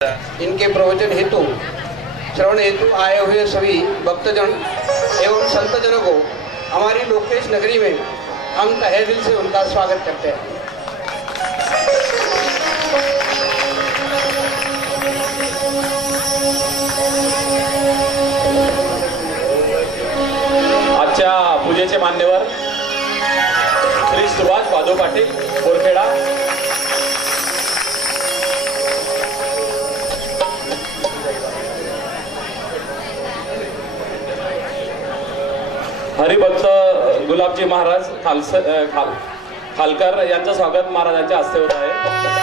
इनके प्रवचन हेतु श्रवण हेतु आए हुए सभी भक्तजन एवं संतजनों को हमारी लोकेश नगरी में हम तहे दिल से उनका स्वागत करते हैं। आजच्या पूजेचे मान्यवर श्री सुभाष भादू पाटील बोरखेडा, हरिभक्त गुलाबजी महाराज खालकर यांचं स्वागत महाराजांच्या हस्ते होत आहे।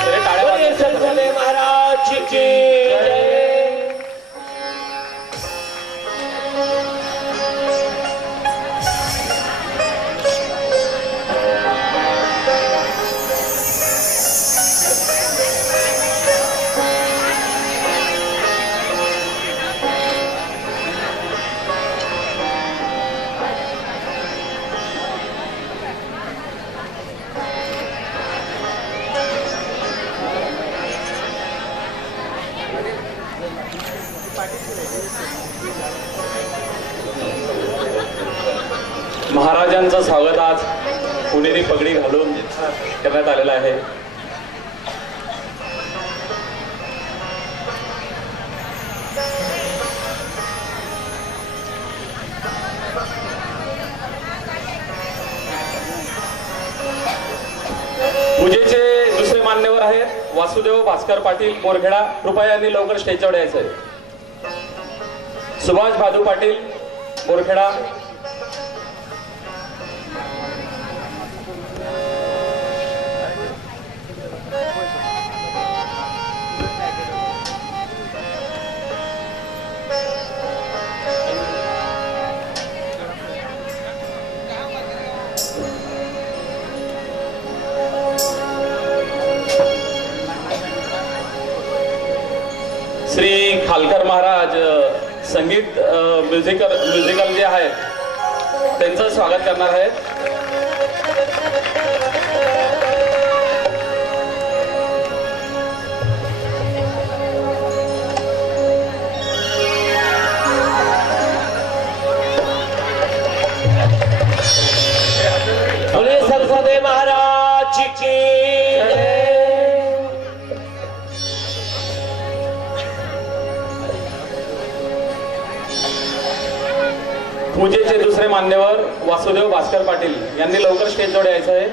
तरी टाळ्या वाजवा महाराज की जय। महाराजांचं स्वागत आज पुणेरी पगडी घालून करण्यात आलेलं आहे। पूजेचे दुसरे मान्यवर आहेत वासुदेव भास्कर पाटील बोरखेडा, कृपया यांनी लवकर स्टेजवर यायचं आहे। सुभाष भादू पाटील बोरखेडा, श्री खालकर महाराज संगीत म्युझिकल जे आहेत त्यांचं स्वागत करणार आहेत। बोले सरस्वती महाराज की पूजेचे दुसरे मान्यवर वासुदेव भास्कर पाटील यांनी लवकर स्टेजवर यायचं आहे।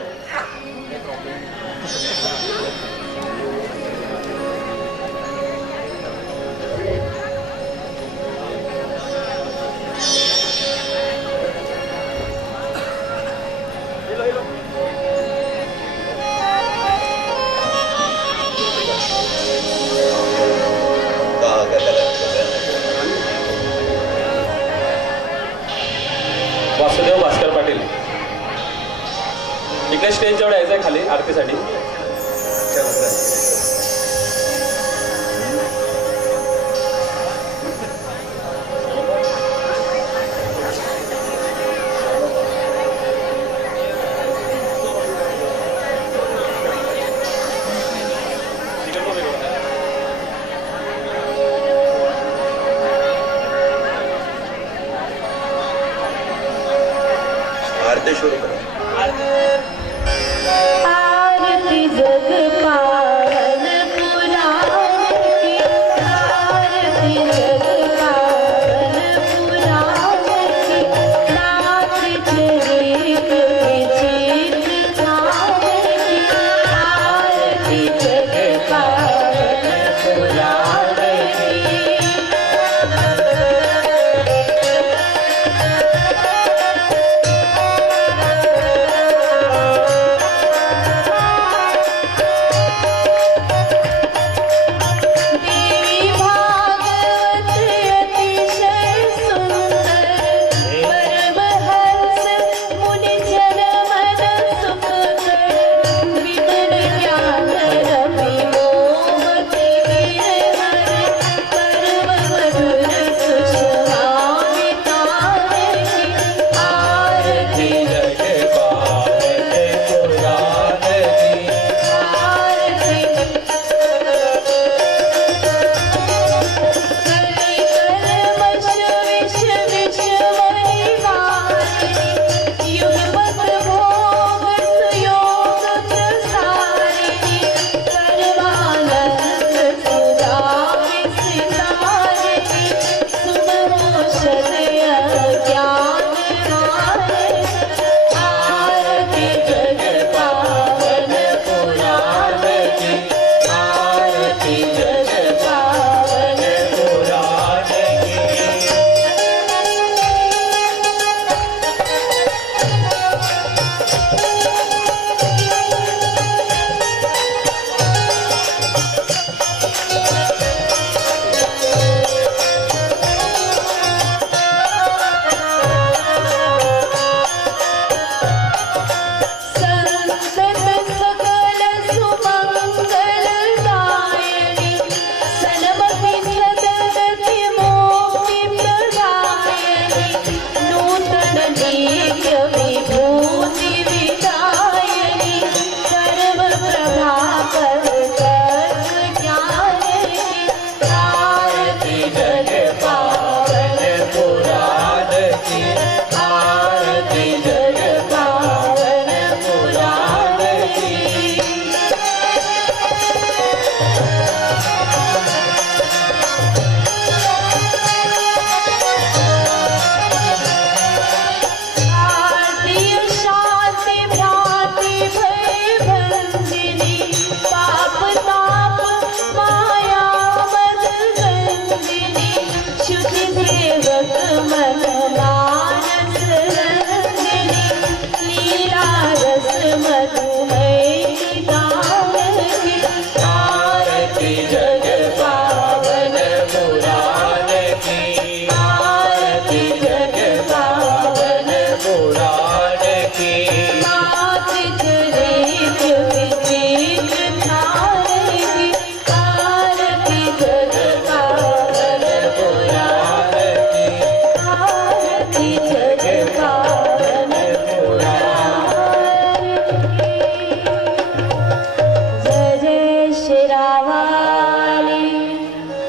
वासुदेव भास्कर पाटील इकडे स्टेजवर यायचंय खाली आरतीसाठी। आरती जग पावन पुराण की, आरती जग पावन पुराण की, नाथ चरित विचित्र गान की, आरती जग पावन पुराण की।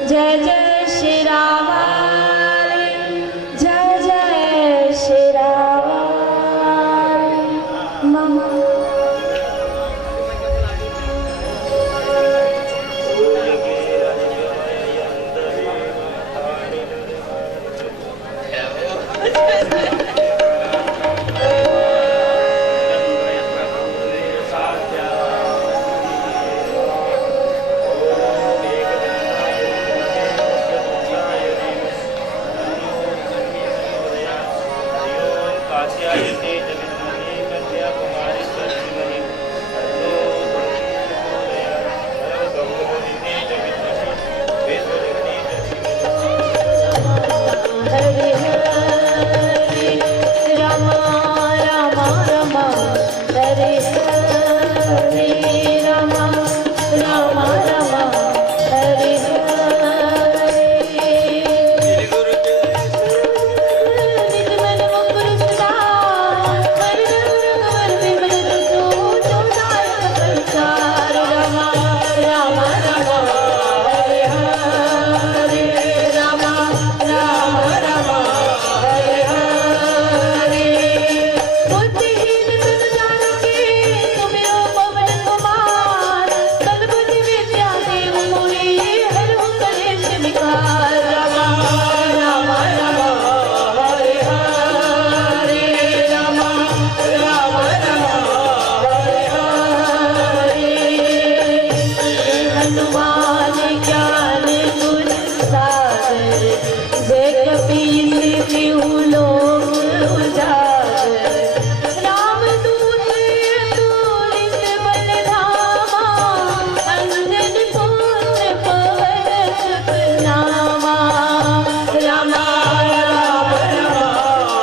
जय जय श्री राम, जय जय श्री राम। मम हरे हरे राम राम राम, हरे हरे राम राम राम, हरे हरे। निज मन मुकुर सुधार, हरि रघुवर विमल जसु जो दायक संसार। राम राम राम, हरे हरे राम राम राम, हरे हरे। बुद्धिहीन तनु जानिके तुमिरो पवन कुमार, बल बुद्धि विद्या देव मोहि हरहु कलेश विकार। राम राम राम, हरे हरे राम राम राम, हरे हरे। हनुमान ज्ञान गुण सागर, जय कपीस तिहु लोक उजागर। रामदूत अतुलित बल धामा, अंजन पुत्र पवन सुत नामा। राम राम राम,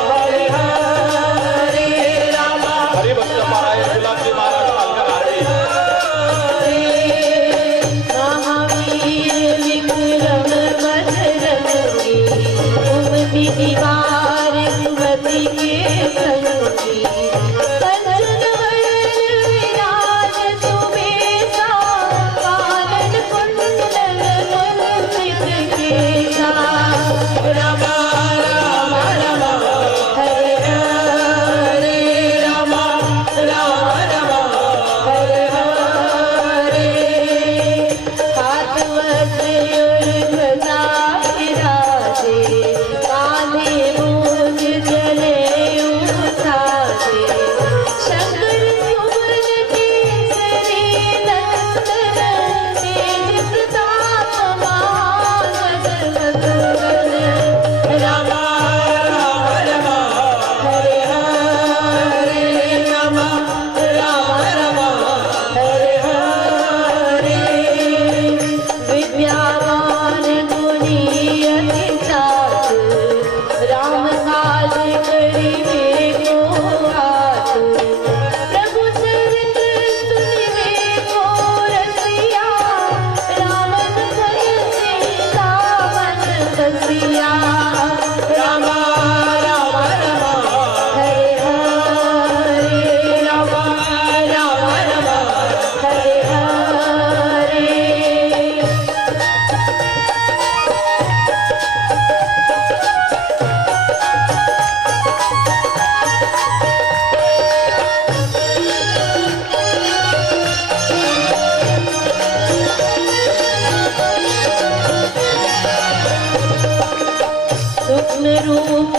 हरे हरे राम हरिभक्त पारायण गुलाबजी महाराज पालघर आळे। महावीर विक्रम बजरंगी, सुमति निवार सुमति के संगी। कंचन वरण विराज सुबेसा, कानन कुंडल कुंचित केसा। राम राम राम, हरे हरे राम राम राम, हरे हरे। हाथ वज्र और ध्वजा विराजे, कांधे मूंज जनेऊ साजे। शंकर सुवन केसरी नंदन, तेज प्रताप महाजगवंदन। राम राम राम, हरे हरे राम राम राम, हरे हरे। विद्यावान गुणी अति चातुर, राम काज करिबे को आतुर। प्रभु चरित्र सुनिबे को रसिया, रामन भय सीता मन बसिया। राम राम राम, हरे हरे राम राम राम, हरे हरे। सूक्ष्म रूप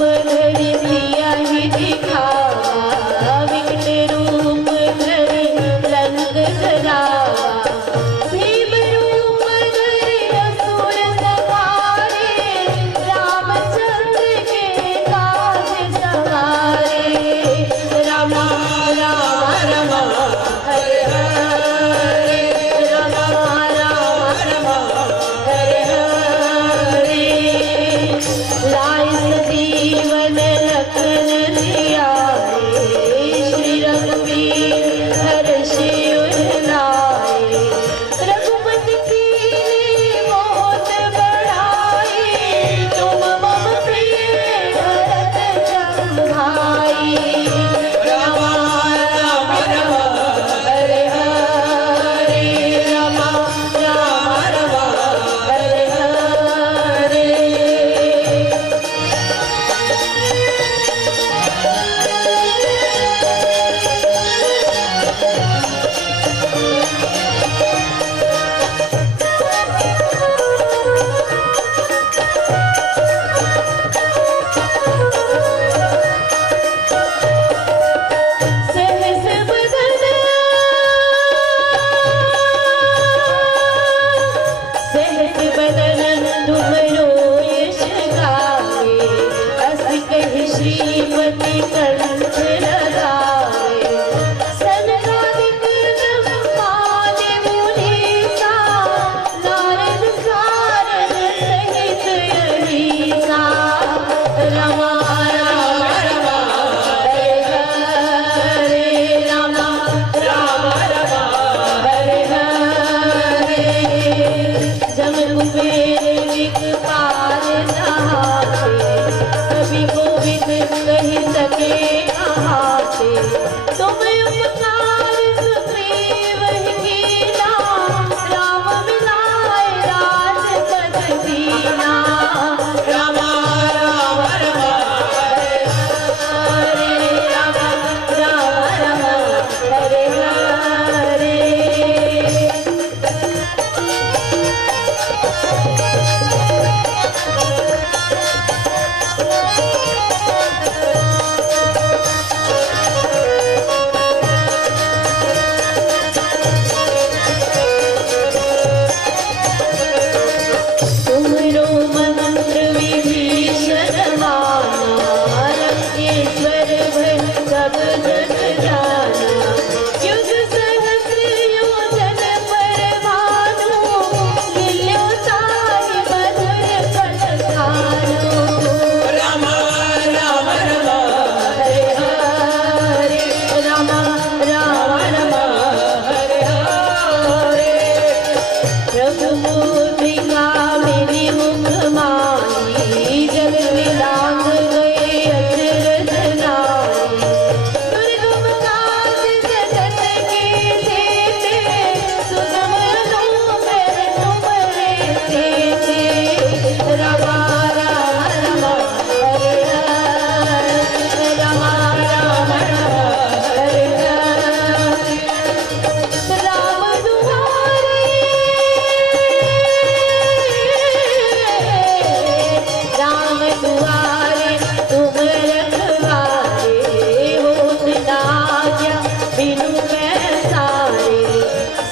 मेरे विक पार नहाते, कभी गोविंद कही सके कहाँ से, तुम उपकार सुग्रीव ही कीना, राम मिलाए राजपद दीना। राम राम राम हरे राम, राम राम हरे हरे। तुमरो मंत्र विभीषण माना, रंगेश्वर भय सब जग जाना। युग सहस्र योजन पर भानु, मिल्यो ताहि मधुर फल खानु। राम राम राम हरे हरे, राम राम राम हरे हरे। प्रभु मुद्रिका मेरी मुख माही, जल मिलांग गए अचरज नाई। दुर्गम काज जगत के जेते, सुगम अनुग्रह तुम्हारे तेते। राम राम राम हरे हरे, राम राम राम हरे हरे। राम दुआरे राम दुआरे तुम रखवारे, होत न आज्ञा बिनु पैसारे।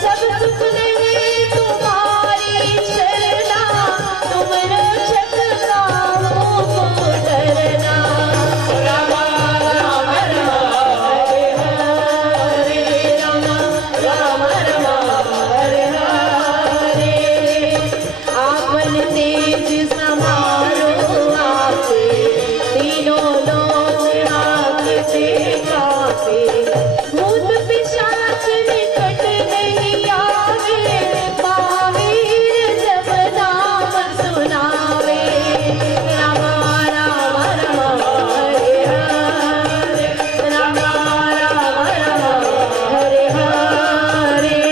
सब सुख लगे तुम्हारी शरणा, तुम रक्षक काहू को डरना। राम राम राम हरे हरे, राम राम राम हरे हरे। आपन तेज समारो आपे, तीनों लोक हांकते कांपे। भूत पिशाच निकट नहीं आवे, महावीर जब नाम सुनावे। राम राम राम हरे हरे, राम राम राम हरे हरे।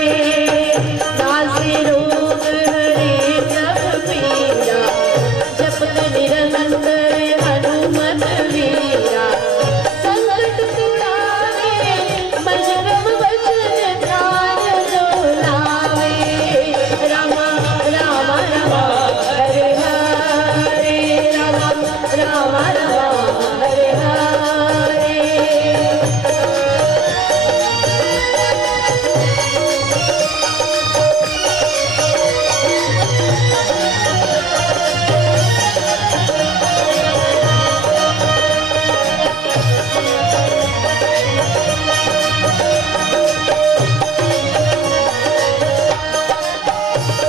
नासे रोग हरे सब पीरा, जपत निरंतर हनुमत वीरा। संकट छुड़ावे मन क्रम वचन ध्यान जो लावे। राम राम राम हरे हरे, राम राम राम हरे हरे।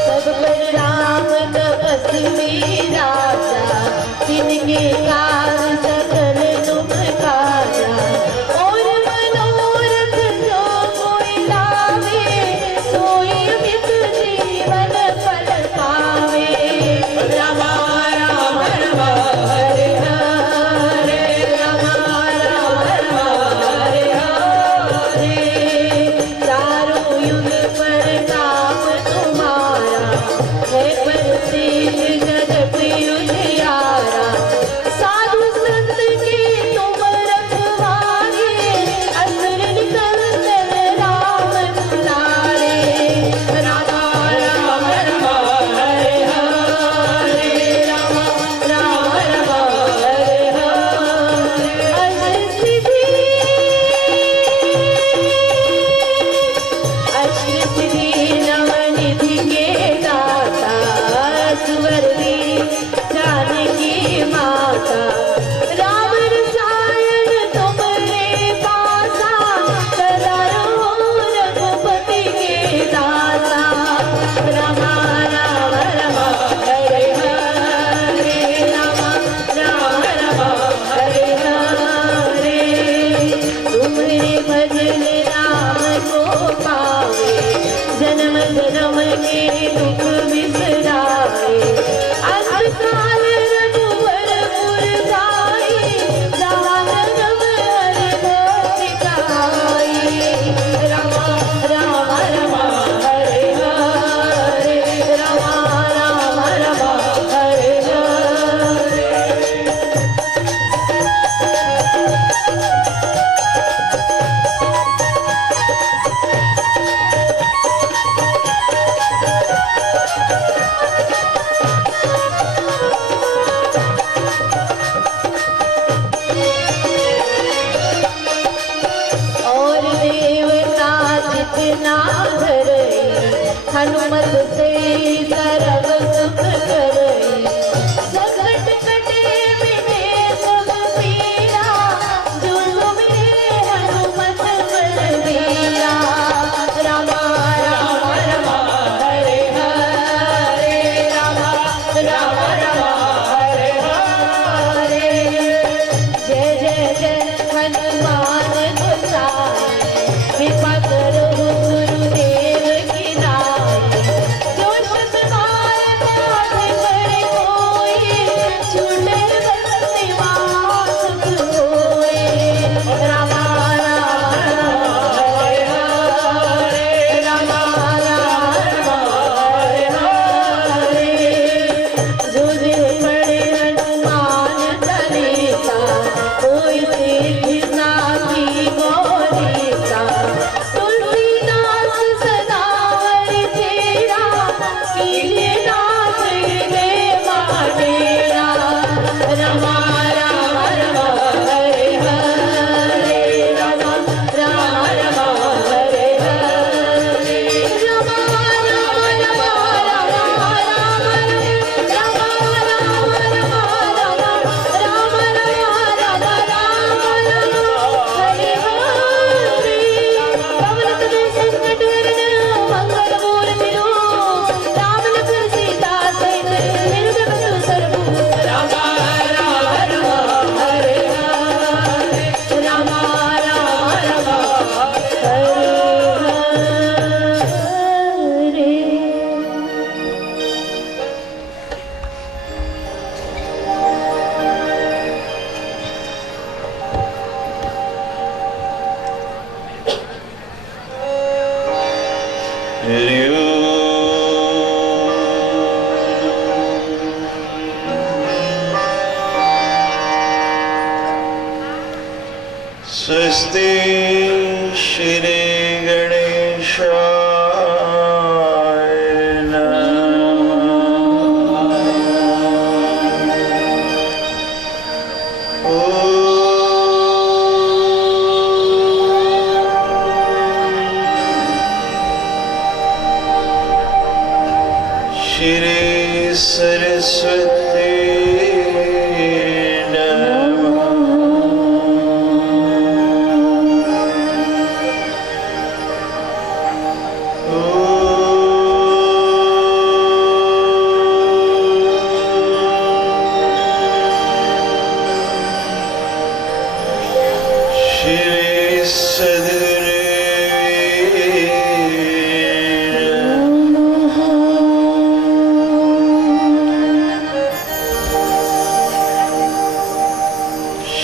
सब पर राम तपस्वी राजा, तिनके काज सकल तुम काजा। और मनोरथ जो कोई लावे, सोई अमित जीवन फल पावे। राम राम राम हरे हरे, राम राम राम हरे हरे। चारों युग पर नाम तुम्हारा, है प्रसिद्ध जगत उजियारा। सात नमस्ते श्री गणेशाय नमः। श्री सरस्वती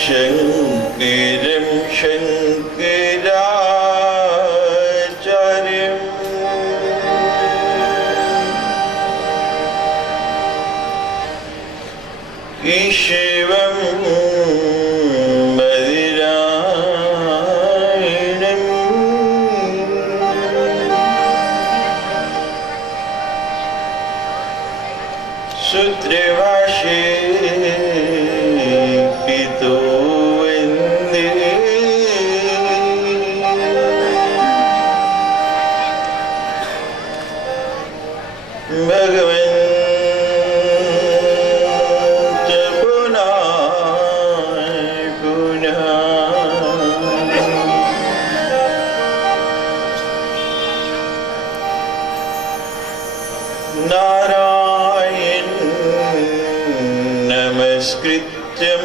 शंकरं शंकराचार्यं केशवं बद्रिनारायणं सूत्रभाष्ये नारायण नमस्कृत्यं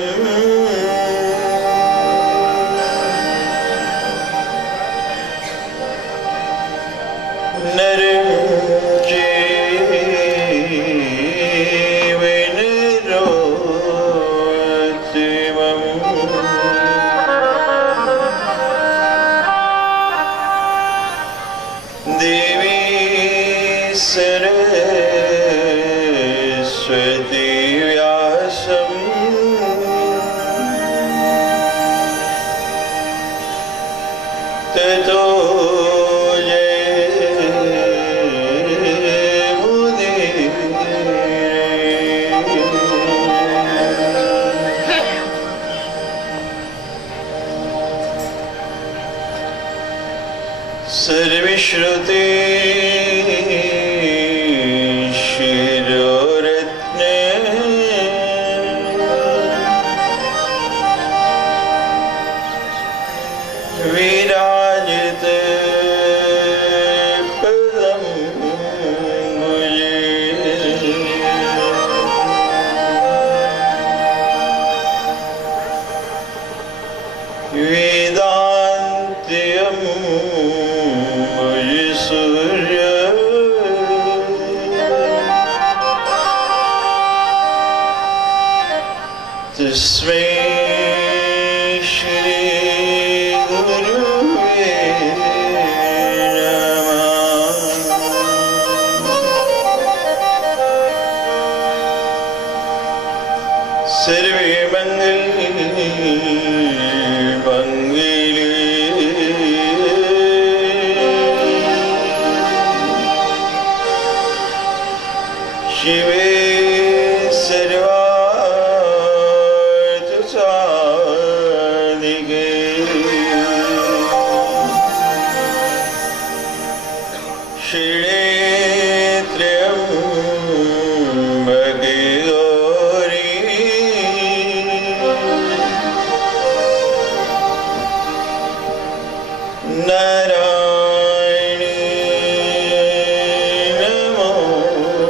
नरं चैव नरोत्तमं देवी सरस्वती व्यासं ततो सर्वश्रुते शिरोरत्ने विराजित पदं भुजे वेदान्त्यं सूर्य तस्मै श्री गुरुवे नमः। सर्वे मंगले शिवे सर्वार्थसाधिके शरणे त्र्यंबके गौरी नारायणी नमोस्तुते।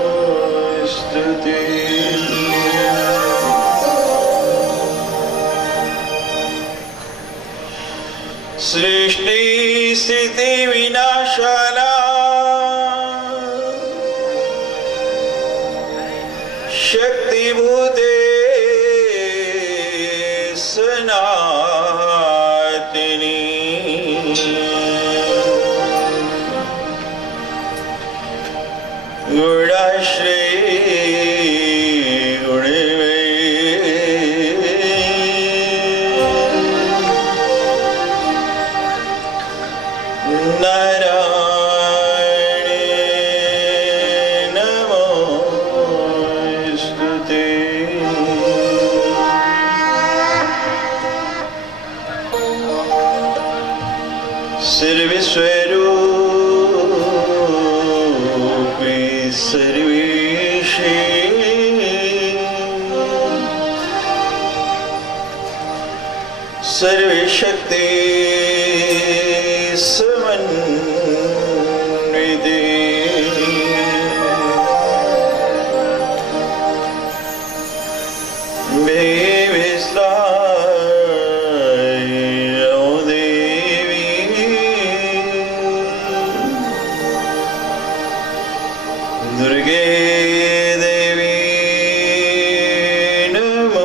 सृष्टि स्थिति विनाशाला शक्तिभूते सनातनी गुणाश्रयी गुणवै सर्वशक्ति समन्विते दुर्गे देवी नमोस्तुते।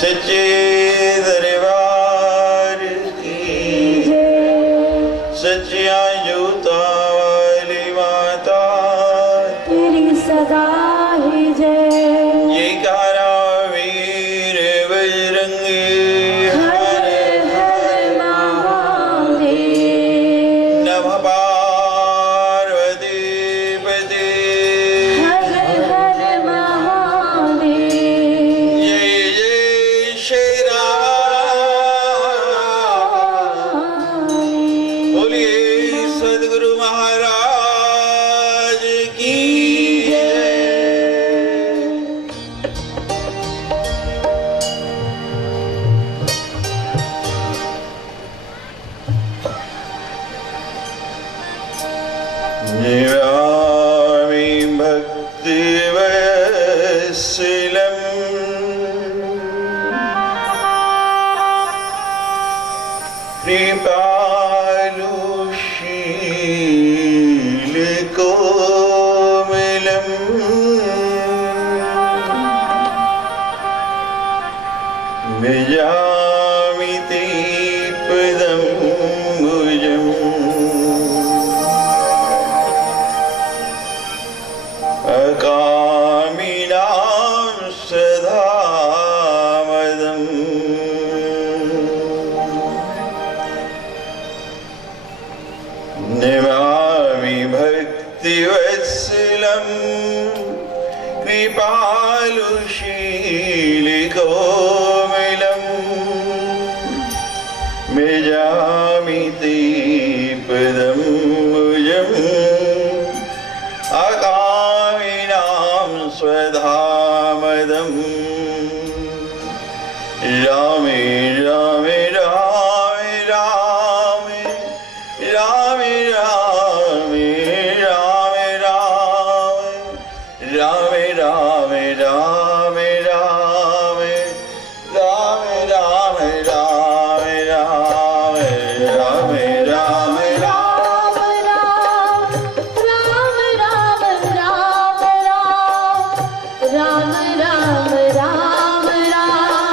सच्चे दरबार की सच्चिया जूता वाली माता तेरी सदा ही जय। ये कारा वीर बजरंगी हर हर महादेव। नमः पार्वती पते। हर हर महादेव। जय जय श्री राम। बोलिए सद्गुरु महाराज की जय। निरामि भक्तिवत्सलम् कृपालुशीलकोमलम् भजामि ते पदम्बुजम्। अकामिनां सदा मदम्। नमामि भक्तिवत्सलम् कृपालुशीलकोमलम् भजामि ते पदम्बुजम्। अकामिनां स्वधामदम्। रामे रामे रामे रामे रामे रामे रामे रामे रामे रामे रामे रामे रामे रामे रामे रामे रामे रामे राम राम राम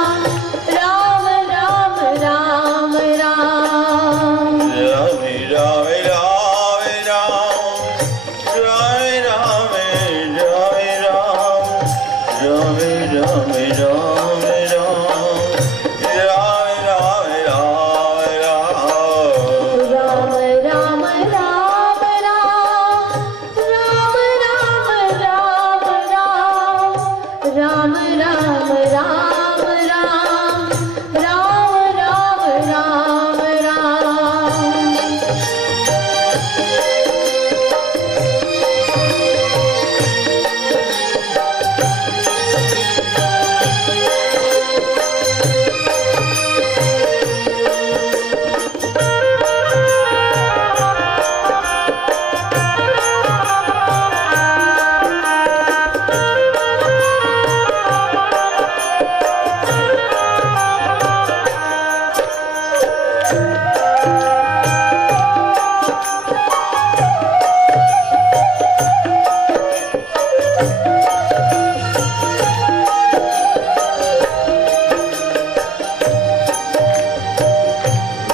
राम राम राम राम राम। रामे रामे रामे रामे रामे रामे रामे रामे रामे राम राम राम राम राम राम राम राम।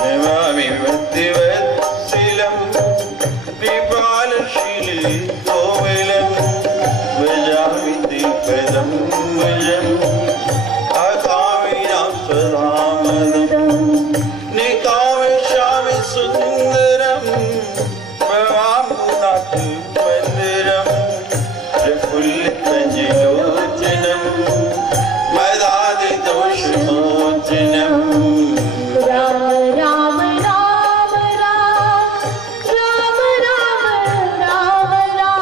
नमामि भक्तिवत्सलम् कृपालुशीलकोमलम् भजामि ते पदम्बुजम्। अकामिनां स्वधामदम्। निकामिष्यामि सुन्दरम् भवाम्बुनाथ मन्दिरम्। प्रफुल्लितमञ्जलोचनम् मदादिदोषमोचनम्। राम राम राम राम राम राम राम राम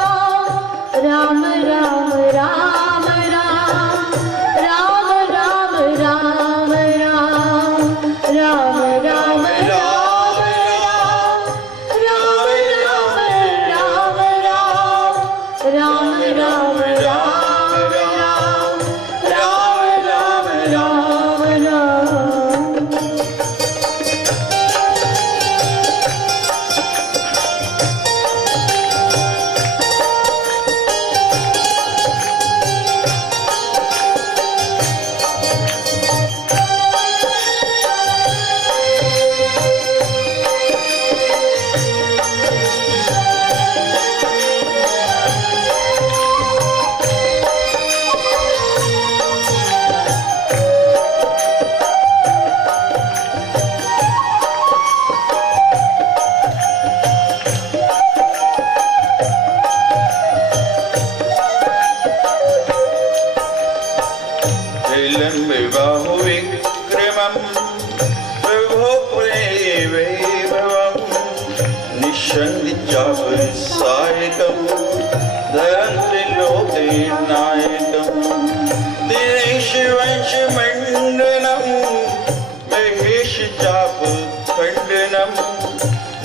सङ्गचापसायकं धरन्त्रिलोके नायकं दिनेशवंशमण्डनं महेशचापखण्डनं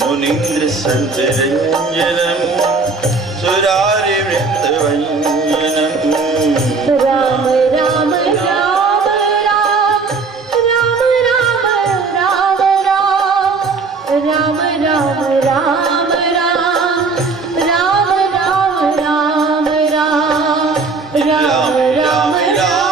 मुनीन्द्रसन्तरञ्जनं सुरारिवृत्तवञ्जनम् राम राम राम राम राम राम राम राम राम राम राम राम राम राम राम राम राम राम राम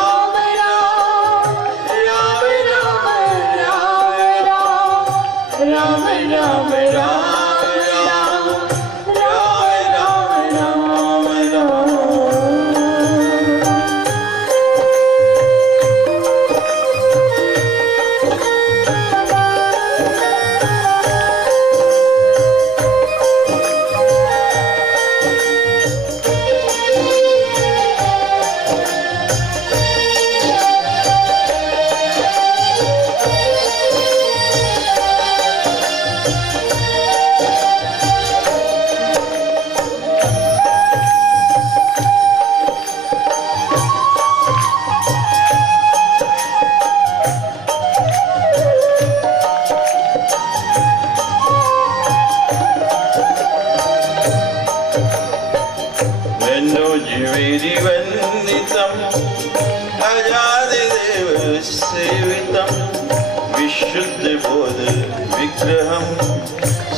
मनोजवीरिवन्दितम् अजादिदेवसेवितं विशुद्धबोधविग्रहं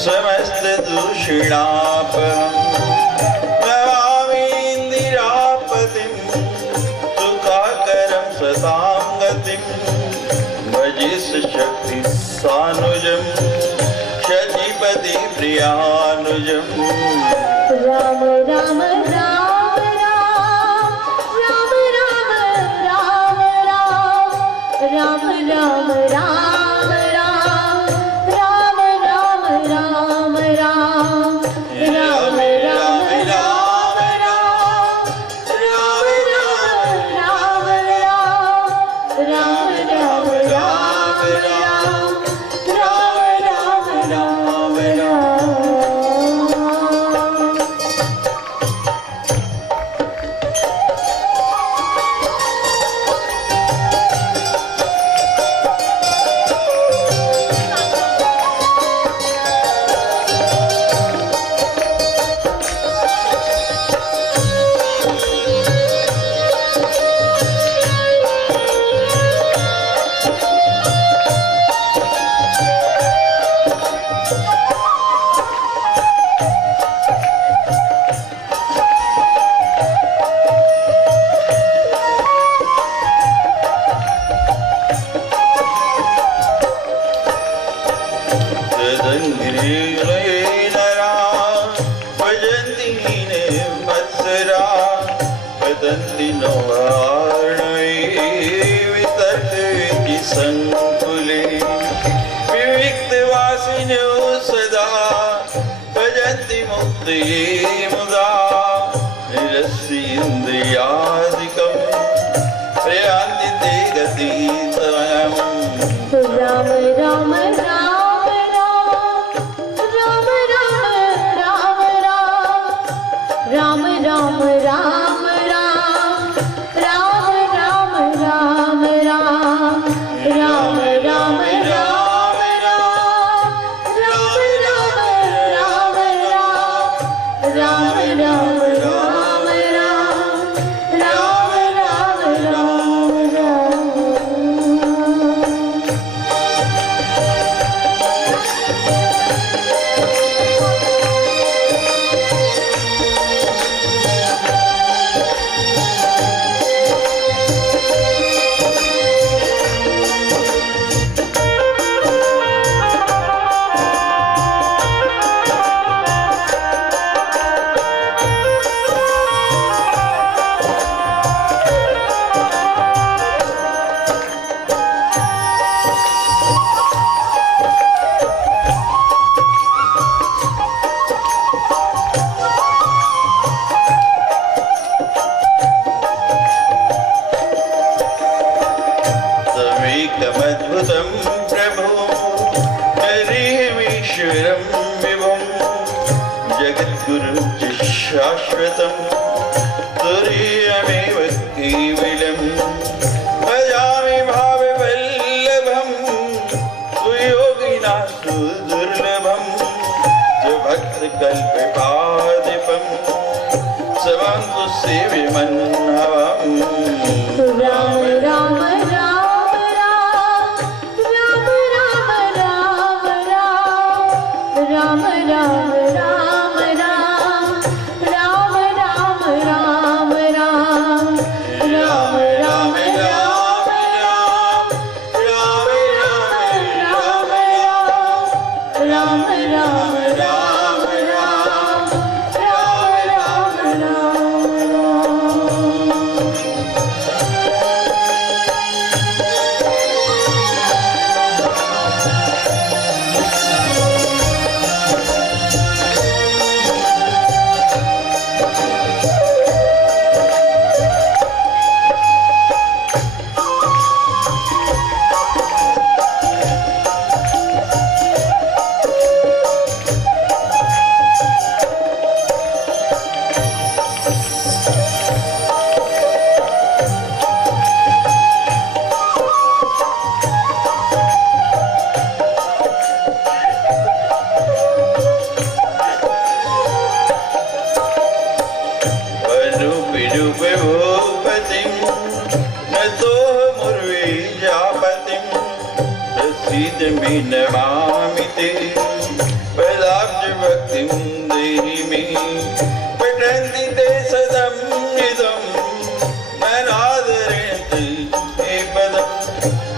समस्तदूषिणापहं नमामीन्द्रिरापतिं सुखाकरं सतां गतिं भजे शक्तिसानुजं शचीपति प्रियानुजम् राम राम राम राम राम राम राम राम राम राम राम राम राम राम तदङ्घ्रिणरा भजन्ति हीने वत्सरा वदन्ति नो वितर्कविधि सङ्कुले विविक्तवासिनो सदा भजन्ति मुक्तये मुदा निरस्य इन्द्रियादिकं प्रयान्ति ते गतितमम् राम राम राम राम राम राम राम राम राम राम राम राम राम राम राम राम राम राम राम जगद्गुरु च शाश्वतम् तुरीयमेव केवलम् भजामि भाववल्लभम् सुयोगिना सुदुर्लभम् च भक्तकल्पपादिपम् समं सेव्यमन्नवम् राम राम राम राम राम राम राम राम राम राम राम राम राम राम राम राम राम नमामि ते पदाब्ज भक्तिं देहि मे पठन्ति ते सदम् इदं मनादरन्ति हे पदं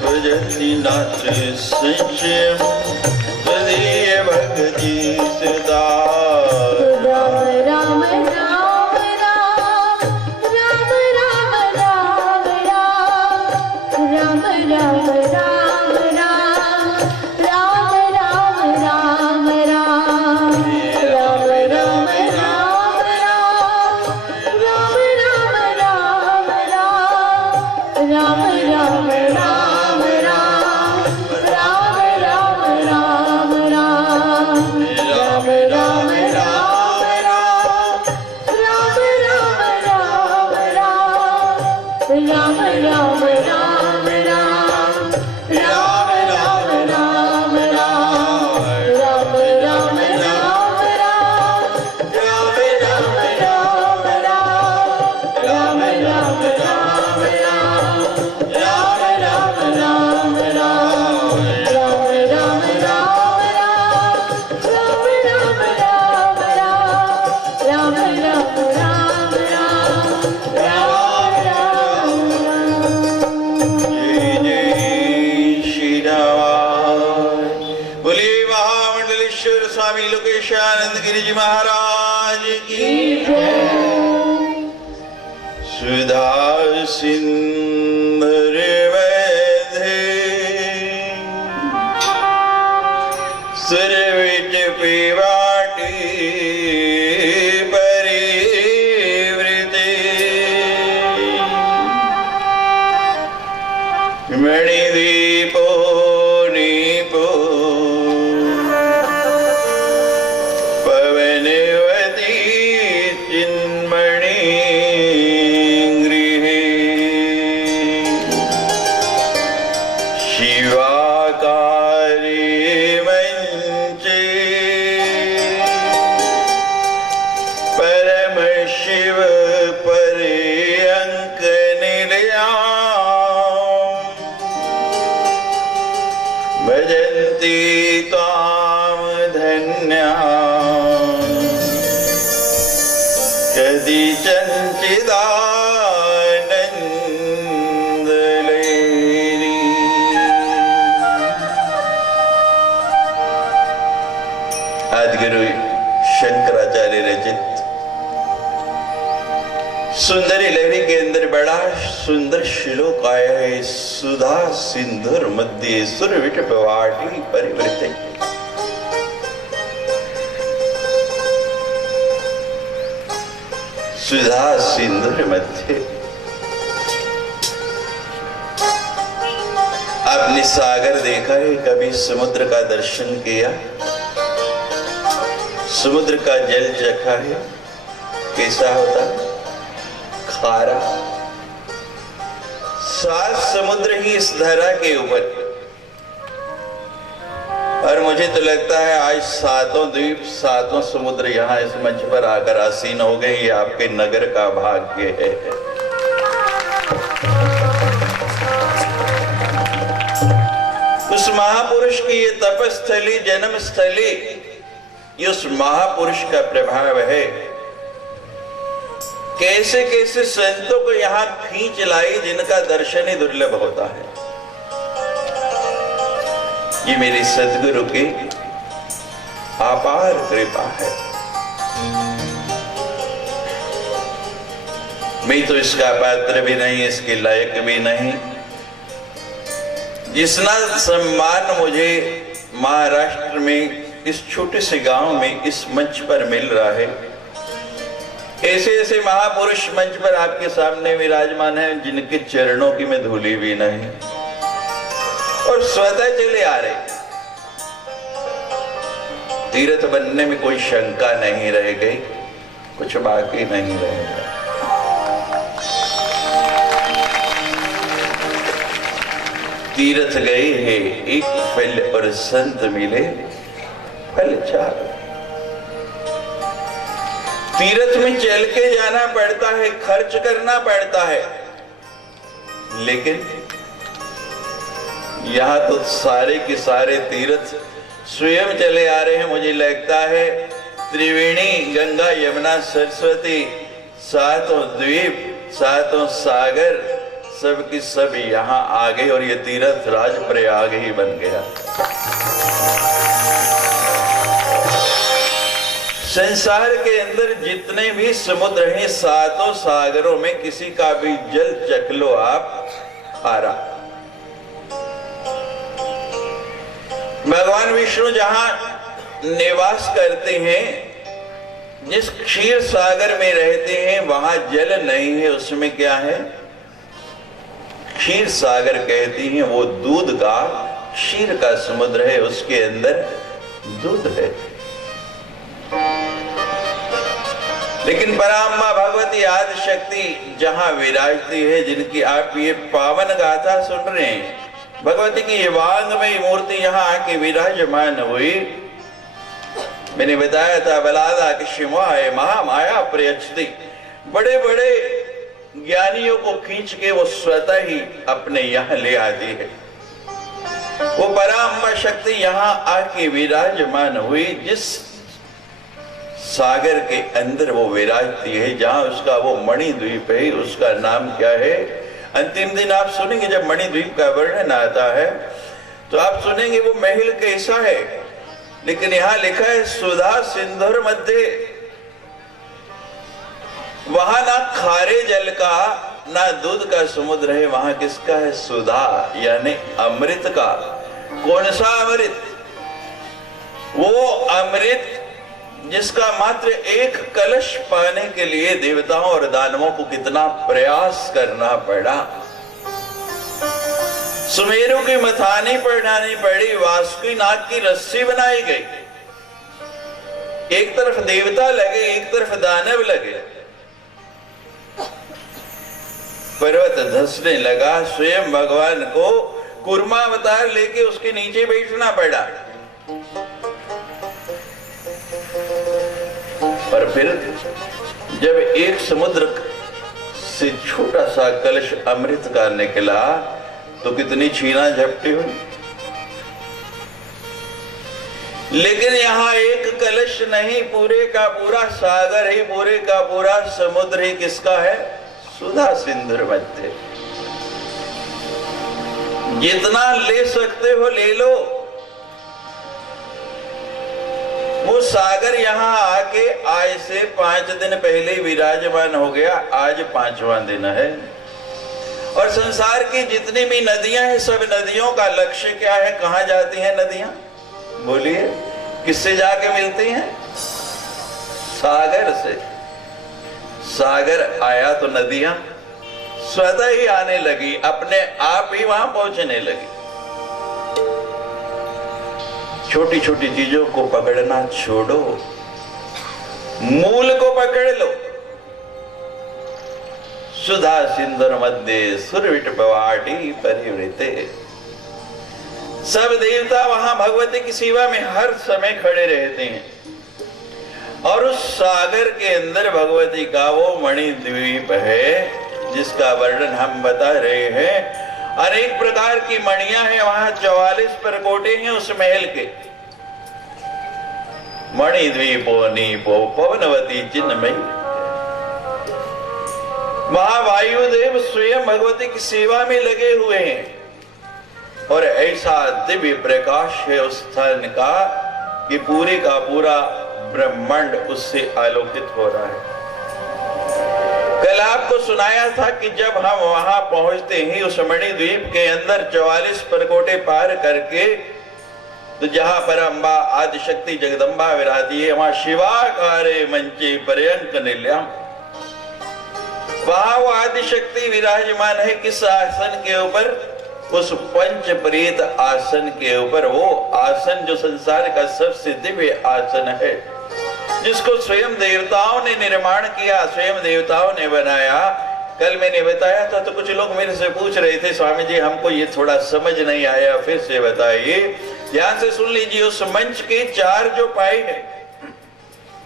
भजन्ति नात्र संशयं तदीय भक्ति सदा राम राम राम राम राम राम राम राम राम स्वामी लोकेशानंद गिरी जी महाराज की सुधा सिंधुर वैधे सुर विच पिवाटी परिवृते मणिदीपो नीपो भजन्ति त्वां धन्या कदिचन चिदानन्दलेरी। आदिगुरु शंकराचार्य रचित सुंदरी लहरी के अंदर बड़ा सुंदर श्लोक आया है। सुधा सिंधुर मध्य सुर विट पवाटी परिवृते। सुधा सिंधुर मध्य आपने सागर देखा है, कभी समुद्र का दर्शन किया? समुद्र का जल चखा है, कैसा होता है? खारा। 7 समुद्र ही इस धरा के ऊपर, और मुझे तो लगता है आज 7 द्वीप 7 समुद्र यहाँ इस मंच पर आकर आसीन हो गए। ये आपके नगर का भाग्य है। उस महापुरुष की ये तपस्थली, जन्म स्थली, ये उस महापुरुष का प्रभाव है। कैसे कैसे संतों को यहाँ खींच लाई जिनका दर्शन ही दुर्लभ होता है। ये मेरे सदगुरु की अपार कृपा है। मैं तो इसका पात्र भी नहीं, इसके लायक भी नहीं। जितना सम्मान मुझे महाराष्ट्र में इस छोटे से गांव में इस मंच पर मिल रहा है, ऐसे ऐसे महापुरुष मंच पर आपके सामने विराजमान हैं जिनके चरणों की मैं धूली भी नहीं, और स्वतः चले आ रहे। तीर्थ बनने में कोई शंका नहीं रह गई, कुछ बाकी नहीं रहेगा। तीर्थ गए हैं एक फल और संत मिले फल 4। तीर्थ में चल के जाना पड़ता है, खर्च करना पड़ता है, लेकिन यहां तो सारे के सारे तीर्थ स्वयं चले आ रहे हैं। मुझे लगता है त्रिवेणी, गंगा, यमुना, सरस्वती, 7 द्वीप, 7 सागर, सब की सब यहां आ गए और ये तीर्थ राज प्रयाग ही बन गया। संसार के अंदर जितने भी समुद्र हैं, 7 सागरों में किसी का भी जल चख लो आप, खारा। भगवान विष्णु जहां निवास करते हैं, जिस क्षीर सागर में रहते हैं, वहां जल नहीं है, उसमें क्या है? क्षीर सागर कहती हैं, वो दूध का, क्षीर का समुद्र है, उसके अंदर दूध है। लेकिन पराम्मा भगवती आदि शक्ति जहां विराजती है, जिनकी आप ये पावन गाथा सुन रहे हैं, भगवती की ये वांगमयी मूर्ति यहाँ आके विराजमान हुई। मैंने बताया था बलादा कि शिवाय महामाया प्रयच्छति, बड़े बड़े ज्ञानियों को खींच के वो स्वतः ही अपने यहाँ ले आती है। वो पराम्मा शक्ति यहाँ आके विराजमान हुई, जिस सागर के अंदर वो विराजती है, जहां उसका वो मणिद्वीप है, उसका नाम क्या है? अंतिम दिन आप सुनेंगे जब मणिद्वीप का वर्णन आता है, तो आप सुनेंगे वो महल कैसा है। लेकिन यहां लिखा है सुधा सिंधुर मध्य, वहां ना खारे जल का ना दूध का समुद्र है, वहां किसका है? सुधा, यानी अमृत का। कौन सा अमृत? वो अमृत जिसका मात्र एक कलश पाने के लिए देवताओं और दानवों को कितना प्रयास करना पड़ा। सुमेरु की मथानी पढ़ानी पड़ी, वासुकी नाग की रस्सी बनाई गई। एक तरफ देवता लगे, एक तरफ दानव लगे। पर्वत धंसने लगा, स्वयं भगवान को कूर्मावतार लेके उसके नीचे बैठना पड़ा। और फिर जब एक समुद्र से छोटा सा कलश अमृत का निकला, तो कितनी छीना झपटी हुई। लेकिन यहाँ एक कलश नहीं, पूरे का पूरा सागर ही, पूरे का पूरा समुद्र ही किसका है? सुधा सिंधुर मध्य। जितना ले सकते हो ले लो। वो सागर यहाँ आके आज से 5 दिन पहले विराजमान हो गया, आज 5वां दिन है। और संसार की जितनी भी नदियां हैं, सब नदियों का लक्ष्य क्या है? कहां जाती हैं नदियां? बोलिए, किससे जाके मिलती हैं? सागर से। सागर आया तो नदियां स्वतः ही आने लगी, अपने आप ही वहां पहुंचने लगी। छोटी छोटी चीजों को पकड़ना छोड़ो, मूल को पकड़ लो। सुधा सिंधुर मध्य सुरविट बवाटी परिवृते। सब देवता वहां भगवती की सेवा में हर समय खड़े रहते हैं और उस सागर के अंदर भगवती का वो मणिद्वीप है जिसका वर्णन हम बता रहे हैं। अनेक प्रकार की मणियां हैं वहां, 44 परकोटे हैं उस महल के। मणिद्वीपो नीपो पवनवती चिन्मयी। वहां वायुदेव स्वयं भगवती की सेवा में लगे हुए हैं और ऐसा दिव्य प्रकाश है उस स्थान का कि पूरे का पूरा ब्रह्मांड उससे आलोकित हो रहा है। कल आपको सुनाया था कि जब हम वहां पहुंचते ही उस मणिद्वीप के अंदर 44 परकोटे पार करके, तो जहां पर अम्बा आदिशक्ति जगदम्बा विराजी है, वहां शिवाकारे मंचे पर्यंक निल्याम। वहां वो आदिशक्ति विराजमान है किस आसन के ऊपर? उस पंचप्रेत आसन के ऊपर। वो आसन जो संसार का सबसे दिव्य आसन है, जिसको स्वयं देवताओं ने निर्माण किया, स्वयं देवताओं ने बनाया। कल मैंने बताया था तो कुछ लोग मेरे से पूछ रहे थे, स्वामी जी हमको ये थोड़ा समझ नहीं आया, फिर से बताइए। ध्यान से सुन लीजिए। उस मंच के 4 जो पाए हैं,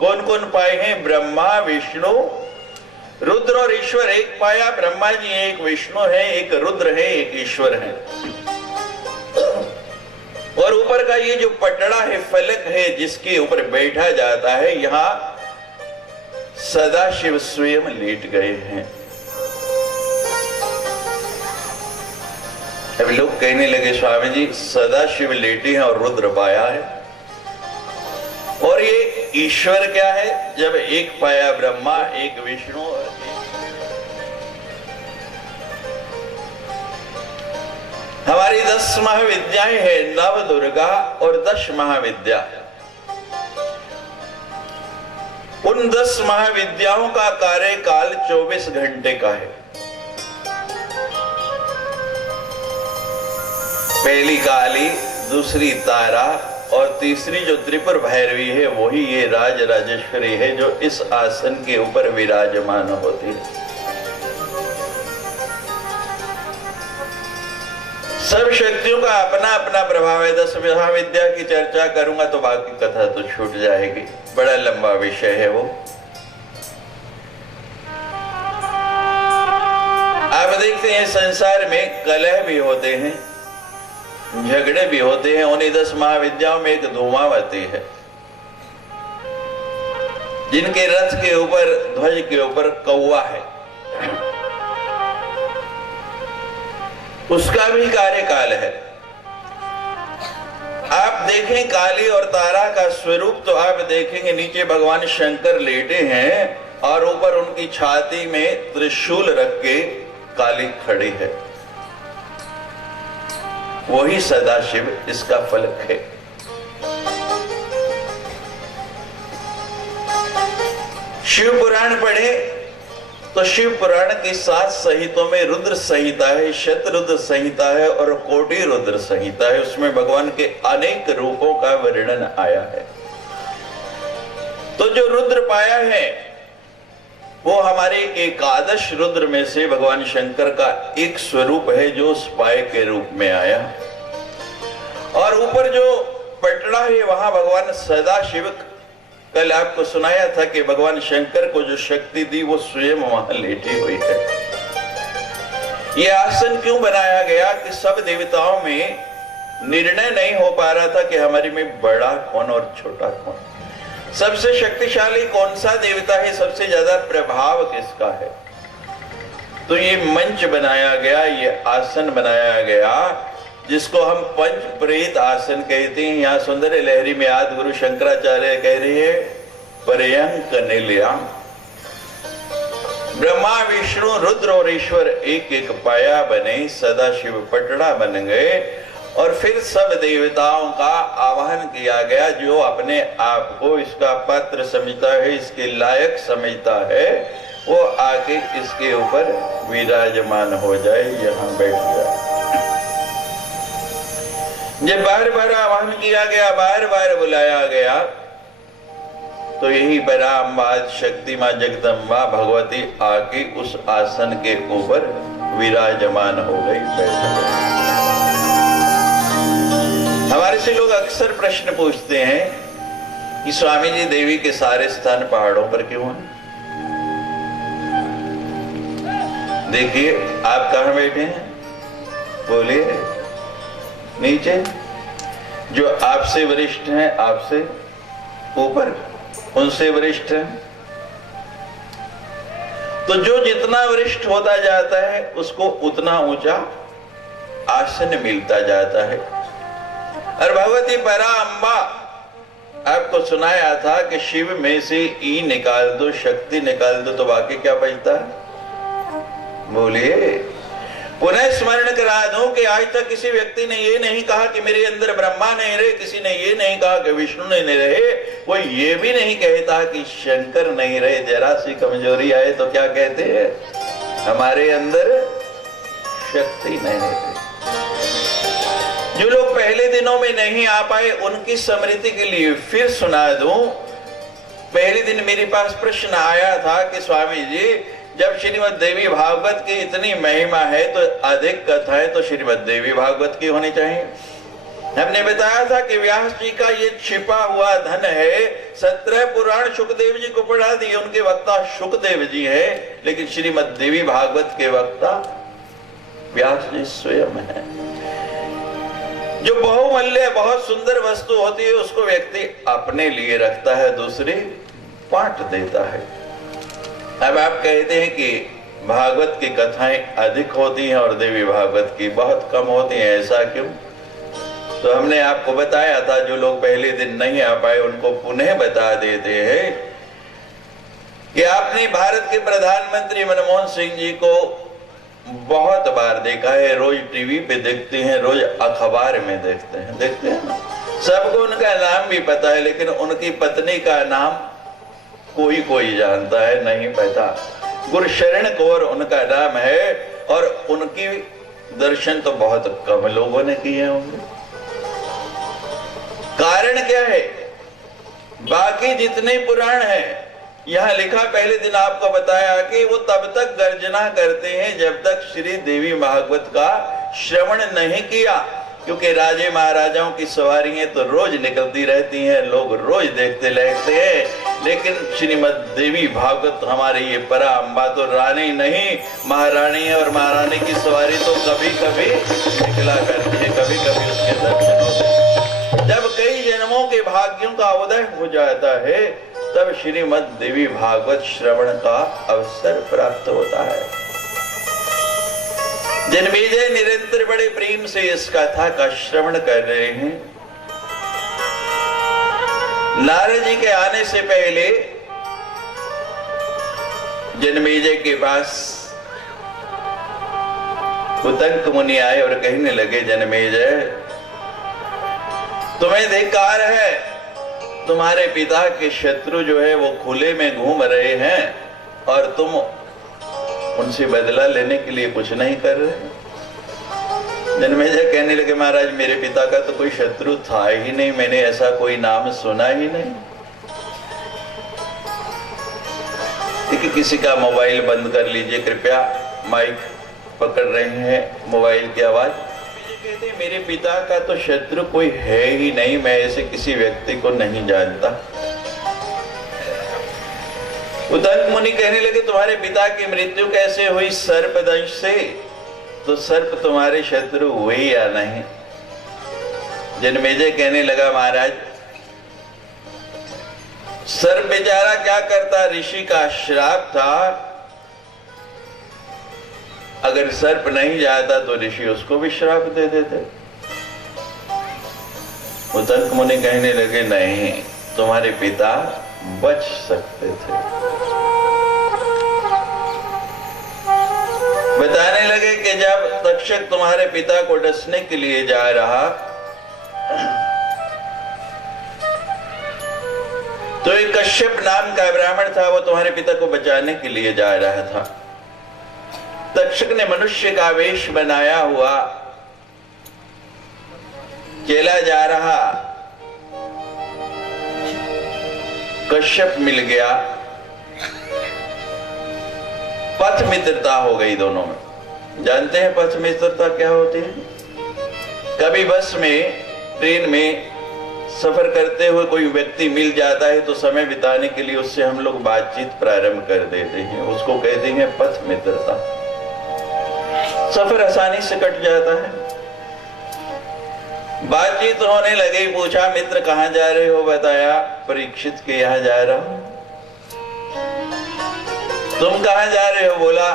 कौन कौन पाए हैं? ब्रह्मा, विष्णु, रुद्र और ईश्वर। एक पाया ब्रह्मा जी है, एक विष्णु है, एक रुद्र है, एक ईश्वर है। और ऊपर का ये जो पटड़ा है, फलक है, जिसके ऊपर बैठा जाता है, यहां सदाशिव स्वयं लेट गए हैं। अब लोग कहने लगे स्वामी जी सदाशिव लेटे हैं और रुद्र पाया है, और ये ईश्वर क्या है? जब एक पाया ब्रह्मा, एक विष्णु और हमारी 10 महाविद्याएं हैं, नव दुर्गा और 10 महाविद्या। उन 10 महाविद्याओं का कार्यकाल 24 घंटे का है। पहली काली, दूसरी तारा और तीसरी जो त्रिपुर भैरवी है, वही ये राज राजेश्वरी है जो इस आसन के ऊपर विराजमान होती है। सब शक्तियों का अपना अपना प्रभाव है। 10 महाविद्या की चर्चा करूंगा तो बाकी कथा तो छूट जाएगी, बड़ा लंबा विषय है वो। आप देखते हैं संसार में कलह भी होते हैं, झगड़े भी होते हैं। उन्हीं 10 महाविद्याओं में एक धूमावती है, जिनके रथ के ऊपर, ध्वज के ऊपर कौवा है। उसका भी कार्यकाल है। आप देखें काली और तारा का स्वरूप तो आप देखेंगे नीचे भगवान शंकर लेटे हैं और ऊपर उनकी छाती में त्रिशूल रख के काली खड़ी है। वही सदाशिव इसका फलक है। शिव पुराण पढ़े तो शिव पुराण की 7 संहिताओं में रुद्र संहिता है, शतरुद्र संहिता है और कोटि रुद्र संहिता है। उसमें भगवान के अनेक रूपों का वर्णन आया है। तो जो रुद्र पाया है वो हमारे एकादश रुद्र में से भगवान शंकर का एक स्वरूप है जो उस पाए के रूप में आया। और ऊपर जो पटड़ा है वहां भगवान सदाशिव, कल आपको सुनाया था कि भगवान शंकर को जो शक्ति दी वो स्वयं वहां लेटी हुई है। ये आसन क्यों बनाया गया कि सब देवताओं में निर्णय नहीं हो पा रहा था कि हमारे में बड़ा कौन और छोटा कौन, सबसे शक्तिशाली कौन सा देवता है, सबसे ज्यादा प्रभाव किसका है। तो ये मंच बनाया गया, ये आसन बनाया गया, जिसको हम पंच प्रेत आसन कहते हैं। यहाँ सुंदर लहरी में आदि गुरु शंकराचार्य कह रहे हैं पर्यंक निल्याम। ब्रह्मा, विष्णु, रुद्र और ईश्वर एक एक पाया बने, सदाशिव पटड़ा बन गए और फिर सब देवताओं का आवाहन किया गया। जो अपने आप को इसका पात्र समझता है, इसके लायक समझता है, वो आके इसके ऊपर विराजमान हो जाए, यहाँ बैठ जाए। जब बार बार आह्वान किया गया, बार बार बुलाया गया, तो यही पराम्बा शक्ति मां जगदम्बा भगवती आके उस आसन के ऊपर विराजमान हो गई, बैठ गई। हमारे से लोग अक्सर प्रश्न पूछते हैं कि स्वामी जी देवी के सारे स्थान पहाड़ों पर क्यों हैं? देखिए आप कहां बैठे हैं, बोलिए। नीचे। जो आपसे वरिष्ठ हैं, आपसे ऊपर, उनसे वरिष्ठ हैं। तो जो जितना वरिष्ठ होता जाता है उसको उतना ऊंचा आसन मिलता जाता है। और भगवती पराम्बा आपको सुनाया था कि शिव में से ई निकाल दो, शक्ति निकाल दो, तो बाकी क्या बचता है? बोलिए। पुनः स्मरण करा दूं कि आज तक किसी व्यक्ति ने ये नहीं कहा कि मेरे अंदर ब्रह्मा नहीं रहे, किसी ने ये नहीं कहा कि विष्णु नहीं रहे, कोई ये भी नहीं कहता कि शंकर नहीं रहे। जरा सी कमजोरी आए तो क्या कहते हैं? हमारे अंदर शक्ति नहीं रही। जो लोग पहले दिनों में नहीं आ पाए उनकी स्मृति के लिए फिर सुना दूं। पहले दिन मेरे पास प्रश्न आया था कि स्वामी जी, जब श्रीमद् देवी भागवत की इतनी महिमा है तो अधिक कथाएं तो श्रीमद् देवी भागवत की होनी चाहिए। हमने बताया था कि व्यास जी का ये छिपा हुआ धन है। 17 पुराण शुकदेव जी को पढ़ा दिए, उनके वक्ता शुकदेव जी है, लेकिन श्रीमद् देवी भागवत के वक्ता व्यास जी स्वयं है। जो बहुमूल्य बहुत सुंदर वस्तु होती है उसको व्यक्ति अपने लिए रखता है, दूसरी बांट देता है। अब आप कहते हैं कि भागवत की कथाएं अधिक होती हैं और देवी भागवत की बहुत कम होती हैं, ऐसा क्यों? तो हमने आपको बताया था, जो लोग पहले दिन नहीं आ पाए उनको पुनः बता देते हैं कि आपने भारत के प्रधानमंत्री मनमोहन सिंह जी को बहुत बार देखा है। रोज टीवी पे देखते हैं, रोज अखबार में देखते हैं। सबको उनका नाम भी पता है, लेकिन उनकी पत्नी का नाम कोई कोई जानता है, नहीं पता। गुरशरण कौर उनका नाम है और उनकी दर्शन तो बहुत कम लोगों ने किए होंगे। कारण क्या है? बाकी जितने पुराण हैं, यहां लिखा, पहले दिन आपको बताया कि वो तब तक गर्जना करते हैं जब तक श्री देवी भागवत का श्रवण नहीं किया, क्योंकि राजे महाराजाओं की सवारियां तो रोज निकलती रहती हैं, लोग रोज देखते रहते हैं। लेकिन श्रीमद् देवी भागवत हमारी ये पराम्बा तो रानी नहीं महारानी है, और महारानी की सवारी तो कभी कभी निकला करती है, कभी कभी उसके दर्शन होते हैं। जब कई जन्मों के भाग्यों का उदय हो जाता है तब श्रीमद् देवी भागवत श्रवण का अवसर प्राप्त होता है। जन्मेजय निरंतर बड़े प्रेम से इस कथा का श्रवण कर रहे हैं। नारद जी के आने से पहले जन्मेजय के पास उतंक मुनि आए और कहने लगे, जन्मेजय तुम्हें धिक्कार है, तुम्हारे पिता के शत्रु जो है वो खुले में घूम रहे हैं और तुम उनसे बदला लेने के लिए कुछ नहीं कर रहे। जन्मेजय कहने लगे, महाराज मेरे पिता का तो कोई शत्रु था ही नहीं, मैंने ऐसा कोई नाम सुना ही नहीं। देखिए, किसी का मोबाइल बंद कर लीजिए कृपया, माइक पकड़ रहे हैं, मोबाइल की आवाज। कहते हैं मेरे पिता का तो शत्रु कोई है ही नहीं, मैं ऐसे किसी व्यक्ति को नहीं जानता। उदंत मुनि कहने लगे, तुम्हारे पिता की मृत्यु कैसे हुई? सर्पदंश से। तो सर्प तुम्हारे शत्रु हुए या नहीं? जन्मेजय कहने लगा, महाराज सर्प बेचारा क्या करता, ऋषि का श्राप था, अगर सर्प नहीं जाता तो ऋषि उसको भी श्राप दे देते। उदंत मुनि कहने लगे, नहीं, तुम्हारे पिता बच सकते थे। बताने लगे कि जब तक्षक तुम्हारे पिता को डसने के लिए जा रहा तो एक कश्यप नाम का ब्राह्मण था, वो तुम्हारे पिता को बचाने के लिए जा रहा था। तक्षक ने मनुष्य का वेश बनाया हुआ चला जा रहा, कश्यप मिल गया, पथ मित्रता हो गई दोनों में। जानते हैं पथ मित्रता क्या होती है? कभी बस में, ट्रेन में सफर करते हुए कोई व्यक्ति मिल जाता है तो समय बिताने के लिए उससे हम लोग बातचीत प्रारंभ कर देते हैं, उसको कहते हैं पथ मित्रता। सफर आसानी से कट जाता है। बातचीत होने लगी, पूछा मित्र कहां जा रहे हो? बताया परीक्षित के यहाँ जा रहा हूं। तुम कहां जा रहे हो? बोला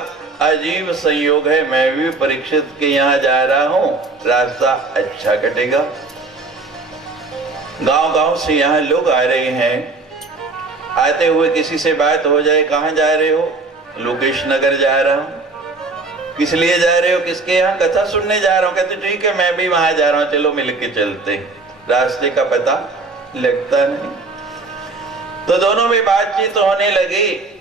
अजीब संयोग है, मैं भी परीक्षित के यहाँ जा रहा हूं, रास्ता अच्छा कटेगा। गांव गांव से यहाँ लोग आ रहे हैं, आते हुए किसी से बात हो जाए, कहां जा रहे हो? लोकेश नगर जा रहा हूं। किस लिए जा रहे हो? किसके यहाँ? कथा सुनने जा रहा हूं। कहते ठीक है, मैं भी वहां जा रहा हूं, चलो मिलके चलते। रास्ते का पता लगता नहीं। तो दोनों में बातचीत होने लगी।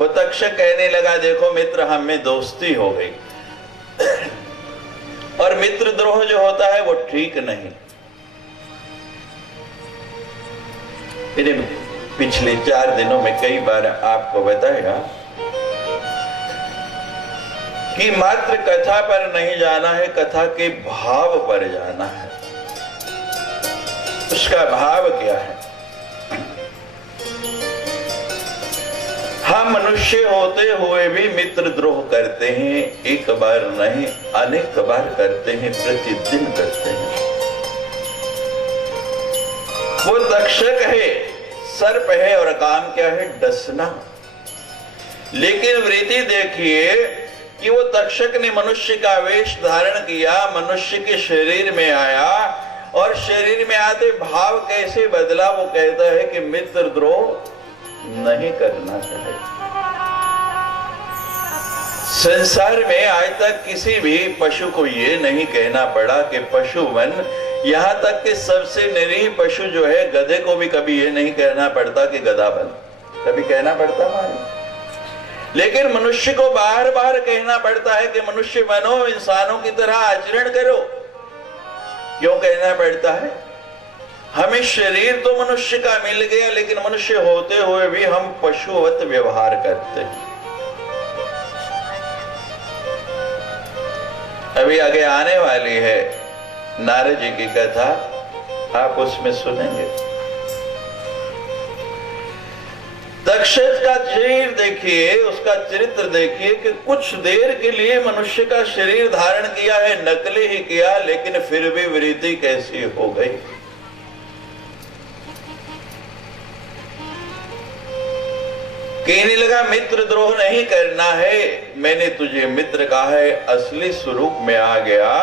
वो तक्षक कहने लगा देखो मित्र, हम में दोस्ती हो गई और मित्र द्रोह जो होता है वो ठीक नहीं। पिछले 4 दिनों में कई बार आपको बताया कि मात्र कथा पर नहीं जाना है, कथा के भाव पर जाना है। उसका भाव क्या है? हम मनुष्य होते हुए भी मित्र द्रोह करते हैं, एक बार नहीं अनेक बार करते हैं, प्रतिदिन करते हैं। वो तक्षक है, सर्प है, और काम क्या है? डसना। लेकिन वृत्ति देखिए कि वो तक्षक ने मनुष्य का वेश धारण किया, मनुष्य के शरीर में आया, और शरीर में आते भाव कैसे बदला? वो कहता है कि मित्र द्रोह नहीं करना चाहिए। संसार में आज तक किसी भी पशु को ये नहीं कहना पड़ा कि पशु बन। यहां तक कि सबसे निरीह पशु जो है, गधे को भी कभी ये नहीं कहना पड़ता कि गधा बन। कभी कहना पड़ता भाई? लेकिन मनुष्य को बार बार कहना पड़ता है कि मनुष्य बनो, इंसानों की तरह आचरण करो। क्यों कहना पड़ता है? हमें शरीर तो मनुष्य का मिल गया, लेकिन मनुष्य होते हुए भी हम पशुवत व्यवहार करते हैं। अभी आगे आने वाली है नारद जी की कथा, आप उसमें सुनेंगे। तक्षक का शरीर देखिए, उसका चरित्र देखिए कि कुछ देर के लिए मनुष्य का शरीर धारण किया है, नकली ही किया, लेकिन फिर भी वृत्ति कैसी हो गई। कहने लगा मित्र द्रोह नहीं करना है, मैंने तुझे मित्र कहा है, असली स्वरूप में आ गया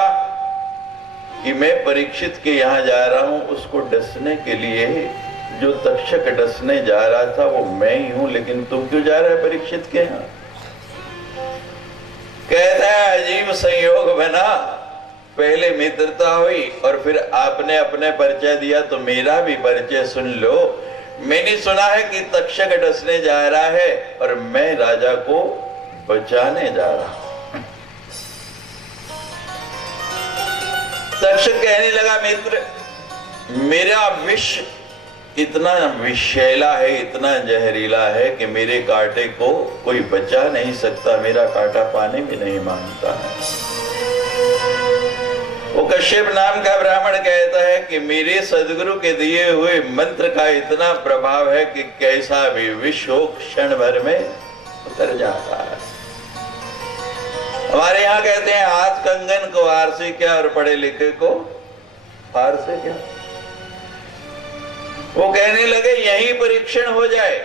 कि मैं परीक्षित के यहाँ जा रहा हूं उसको डसने के लिए। जो तक्षक डसने जा रहा था वो मैं ही हूं, लेकिन तुम क्यों जा रहा है परीक्षित के यहाँ? कहता है अजीब संयोग बना, पहले मित्रता हुई और फिर आपने अपने परिचय दिया, तो मेरा भी परिचय सुन लो। मैंने सुना है कि तक्षक डसने जा रहा है और मैं राजा को बचाने जा रहा हूं। तक्षक कहने लगा मित्र, मेरा विष इतना विषैला है, इतना जहरीला है कि मेरे कांटे को कोई बचा नहीं सकता, मेरा कांटा पानी भी नहीं मांगता है। वो कश्यप नाम का ब्राह्मण कहता है कि मेरे सदगुरु के दिए हुए मंत्र का इतना प्रभाव है कि कैसा भी विष हो क्षण भर में उतर जाता है। हमारे यहाँ कहते हैं हाथ कंगन को हार से क्या और पढ़े लिखे को हार से क्या। वो कहने लगे यही परीक्षण हो जाए।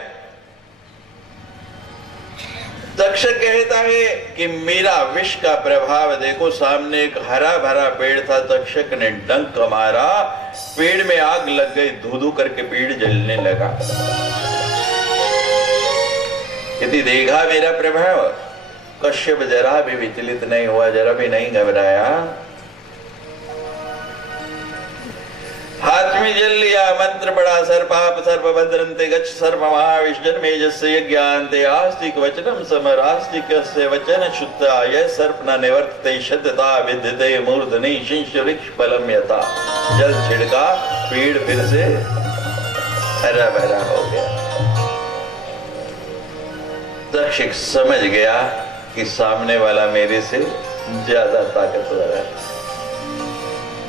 तक्षक कहता है कि मेरा विष का प्रभाव देखो। सामने एक हरा भरा पेड़ था, तक्षक ने डंक मारा, पेड़ में आग लग गई, धू-धू करके पेड़ जलने लगा। यदि देखा मेरा प्रभाव, कश्यप जरा भी विचलित नहीं हुआ, जरा भी नहीं घबराया। हाथ में जल लिया, मंत्र पड़ा, सर्पाप सर्प भद्रन्ते गच्छ सर्प महाविष्जन्मे जस्य यज्ञान्ते आस्तिक वचनम समरास्तिकस्य वचन शुद्धा यह सर्प न निवर्तते शतता विद्यते मूर्धनि शिंश वृक्ष फलम यथा। जल छिड़का, पेड़ फिर से हरा भरा हो गया। दक्षिण समझ गया कि सामने वाला मेरे से ज्यादा ताकतवर है।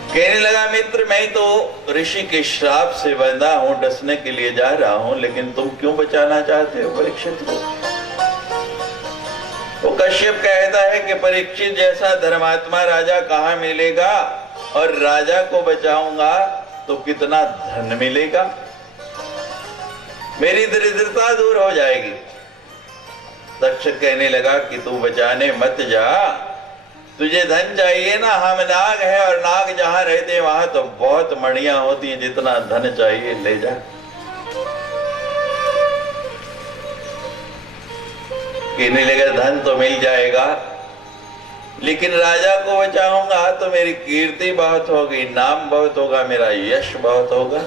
कहने लगा, मित्र मैं तो ऋषि के श्राप से बंधा हूं, डसने के लिए जा रहा हूं, लेकिन तुम क्यों बचाना चाहते हो परीक्षित को? वो कश्यप कहता है कि परीक्षित जैसा धर्मात्मा राजा कहां मिलेगा, और राजा को बचाऊंगा तो कितना धन मिलेगा, मेरी दरिद्रता दूर हो जाएगी। तक्षक कहने लगा कि तू बचाने मत जा, तुझे धन चाहिए ना, हम नाग हैं और नाग जहां रहते हैं वहां तो बहुत मणियां होती हैं, जितना धन चाहिए ले जा। कहने लगा धन तो मिल जाएगा, लेकिन राजा को बचाऊंगा तो मेरी कीर्ति बहुत होगी, नाम बहुत होगा, मेरा यश बहुत होगा।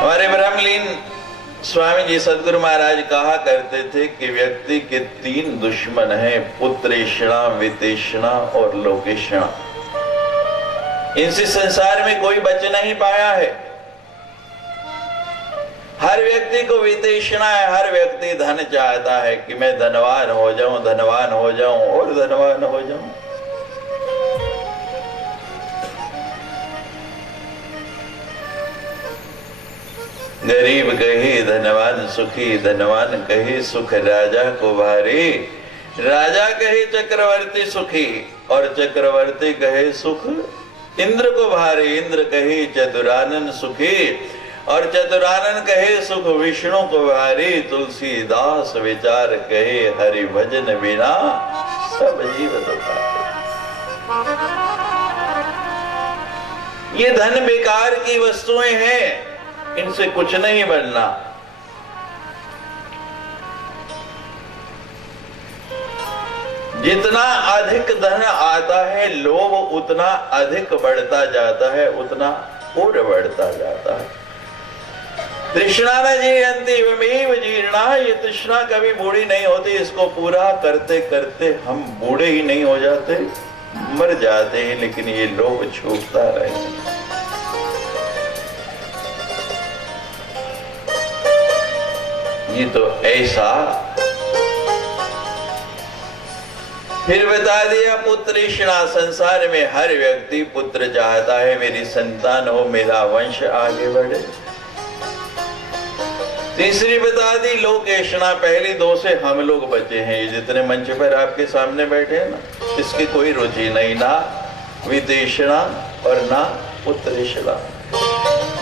हमारे ब्रह्मलीन स्वामी जी सदगुरु महाराज कहा करते थे कि व्यक्ति के 3 दुश्मन हैं, पुत्रेषणा, वितेषणा और लोकेषणा। इनसे संसार में कोई बच नहीं पाया है। हर व्यक्ति को वितेषणा है, हर व्यक्ति धन चाहता है कि मैं धनवान हो जाऊं, धनवान हो जाऊं और धनवान हो जाऊं। गरीब कहे धनवान सुखी, धनवान कहे सुख राजा को भारी, राजा कहे चक्रवर्ती सुखी और चक्रवर्ती कहे सुख इंद्र को भारी, इंद्र कहे चतुरानन सुखी और चतुरानन कहे सुख विष्णु को भारी, तुलसीदास विचार कहे हरि भजन बिना सब जीव दुखारे। ये धन बेकार की वस्तुएं हैं, इनसे कुछ नहीं बनना। जितना अधिक धन आता है, लोभ उतना अधिक बढ़ता जाता है, उतना और बढ़ता जाता है। तृष्णा न जीयन्ति वमेव जीर्णा, ये तृष्णा कभी बूढ़ी नहीं होती, इसको पूरा करते करते हम बूढ़े ही नहीं हो जाते, मर जाते हैं, लेकिन ये लोभ छूटता रहेगा। ये तो ऐसा। फिर बता दिया पुत्रेषणा, संसार में हर व्यक्ति पुत्र चाहता है, मेरी संतान हो, मेरा वंश आगे बढ़े। तीसरी बता दी लोकेषणा, पहली 2 से हम लोग बचे हैं, ये जितने मंच पर आपके सामने बैठे हैं ना, इसकी कोई रुचि नहीं, ना विदेषणा और ना पुत्रेषणा।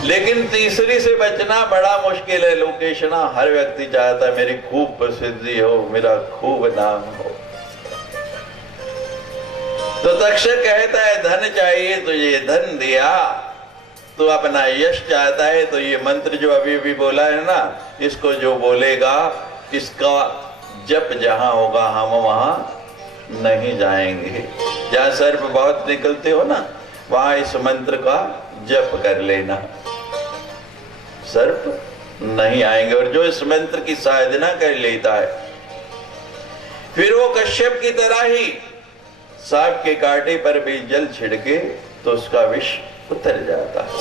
लेकिन तीसरी से बचना बड़ा मुश्किल है, लोकेषणा। हर व्यक्ति चाहता है मेरी खूब प्रसिद्धि हो, मेरा खूब नाम हो। तो तक्षक कहता है धन चाहिए तो ये धन दिया, तो अपना यश चाहता है तो ये मंत्र जो अभी भी बोला है ना, इसको जो बोलेगा इसका जप जहां होगा हम वहां नहीं जाएंगे। जहां सर्प बहुत निकलते हो ना, वहां इस मंत्र का जप कर लेना, सर्प नहीं आएंगे। और जो इस मंत्र की साधना कर लेता है, फिर वो कश्यप की तरह ही सांप के कांटे पर भी जल छिड़के तो उसका विष उतर जाता है।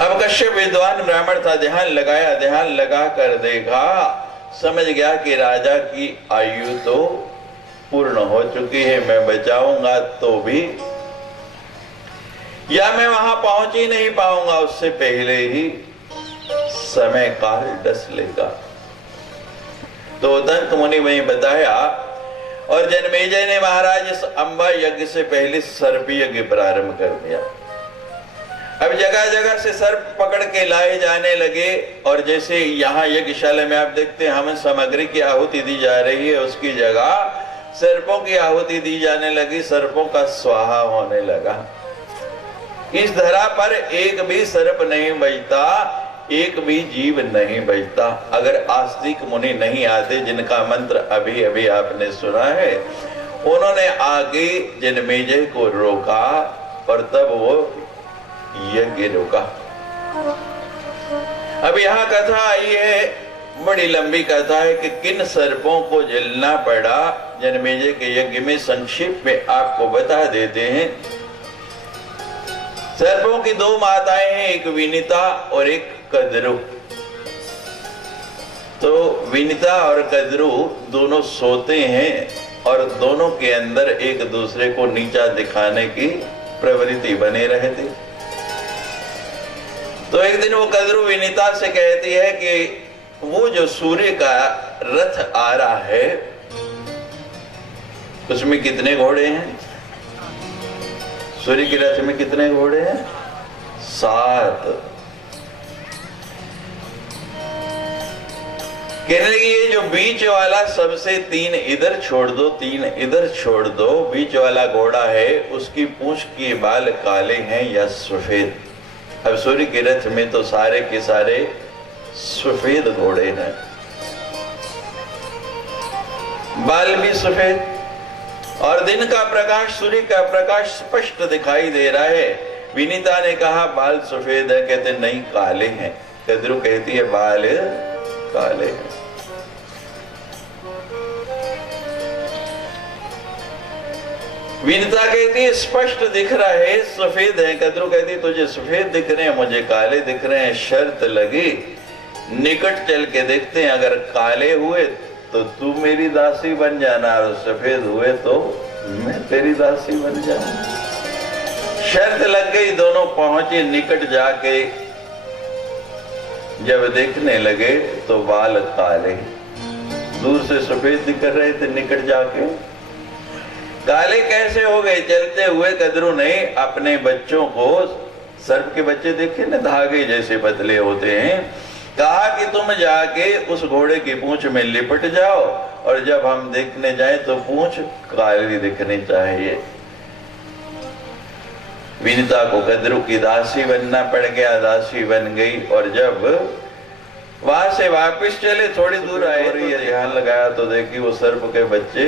अब कश्यप विद्वान ब्राह्मण था, ध्यान लगाया, ध्यान लगा कर देखा, समझ गया कि राजा की आयु तो पूर्ण हो चुकी है, मैं बचाऊंगा तो भी, या मैं वहां पहुंच ही नहीं पाऊंगा, उससे पहले ही समय काल डस लेगा। तो दंत मुनि में बताया, और जन्मेजय ने महाराज इस अंबा यज्ञ से पहले सर्प यज्ञ प्रारंभ कर दिया। अब जगह जगह से सर्प पकड़ के लाए जाने लगे, और जैसे यहाँ यज्ञशाला में आप देखते हैं हमें सामग्री की आहुति दी जा रही है, उसकी जगह सर्पों की आहुति दी जाने लगी, सर्पों का स्वाहा होने लगा। इस धरा पर एक भी सर्प नहीं बचता, एक भी जीव नहीं बचता, अगर आस्तिक मुनि नहीं आते, जिनका मंत्र अभी अभी आपने सुना है, उन्होंने आगे जन्मेजय को रोका और तब वो यज्ञ रोका। अब यहाँ कथा आई है, बड़ी लंबी कथा है कि किन सर्पों को जलना पड़ा जन्मेजय के यज्ञ में। संक्षेप में आपको बता देते हैं। सर्पों की दो माताएं हैं, एक विनीता और एक कद्रू। तो विनीता और कद्रू दोनों सोते हैं और दोनों के अंदर एक दूसरे को नीचा दिखाने की प्रवृत्ति बने रहती। तो एक दिन वो कद्रू विनीता से कहती है कि वो जो सूर्य का रथ आ रहा है उसमें कितने घोड़े हैं? सूर्य के रथ में कितने घोड़े हैं? 7। कहने लगी ये जो बीच वाला सबसे 3 इधर छोड़ दो, 3 इधर छोड़ दो, बीच वाला घोड़ा है उसकी पूंछ के बाल काले हैं या सफेद? अब सूर्य के रथ में तो सारे के सारे सफेद घोड़े हैं, बाल भी सफेद, और दिन का प्रकाश, सूर्य का प्रकाश स्पष्ट दिखाई दे रहा है। विनीता ने कहा बाल सफेद है, कहते नहीं काले हैं। कद्रू कहती है बाल काले हैं। विनीता कहती है स्पष्ट दिख रहा है, सफेद है। कद्रू कहती है तुझे सफेद दिख रहे हैं, मुझे काले दिख रहे हैं। शर्त लगी, निकट चल के देखते हैं, अगर काले हुए तो तू मेरी दासी बन जाना और सफेद हुए तो मैं तेरी दासी बन जाऊंगा। शर्त लग गई, दोनों पहुंचे। निकट जाके जब देखने लगे तो बाल काले, दूर से सफेद दिख रहे थे, निकट जाके काले कैसे हो गए? चलते हुए कद्रू ने अपने बच्चों को, सर्प के बच्चे देखे ना, धागे जैसे पतले होते हैं, कहा कि तुम जाके उस घोड़े की पूंछ में लिपट जाओ और जब हम देखने जाए तो पूंछ काली दिखनी चाहिए। विनीता को कद्रू की दासी बनना पड़ गया, दासी बन गई। और जब वहां से वापस चले, थोड़ी दूर आए, ध्यान लगाया तो देखी वो सर्प के बच्चे,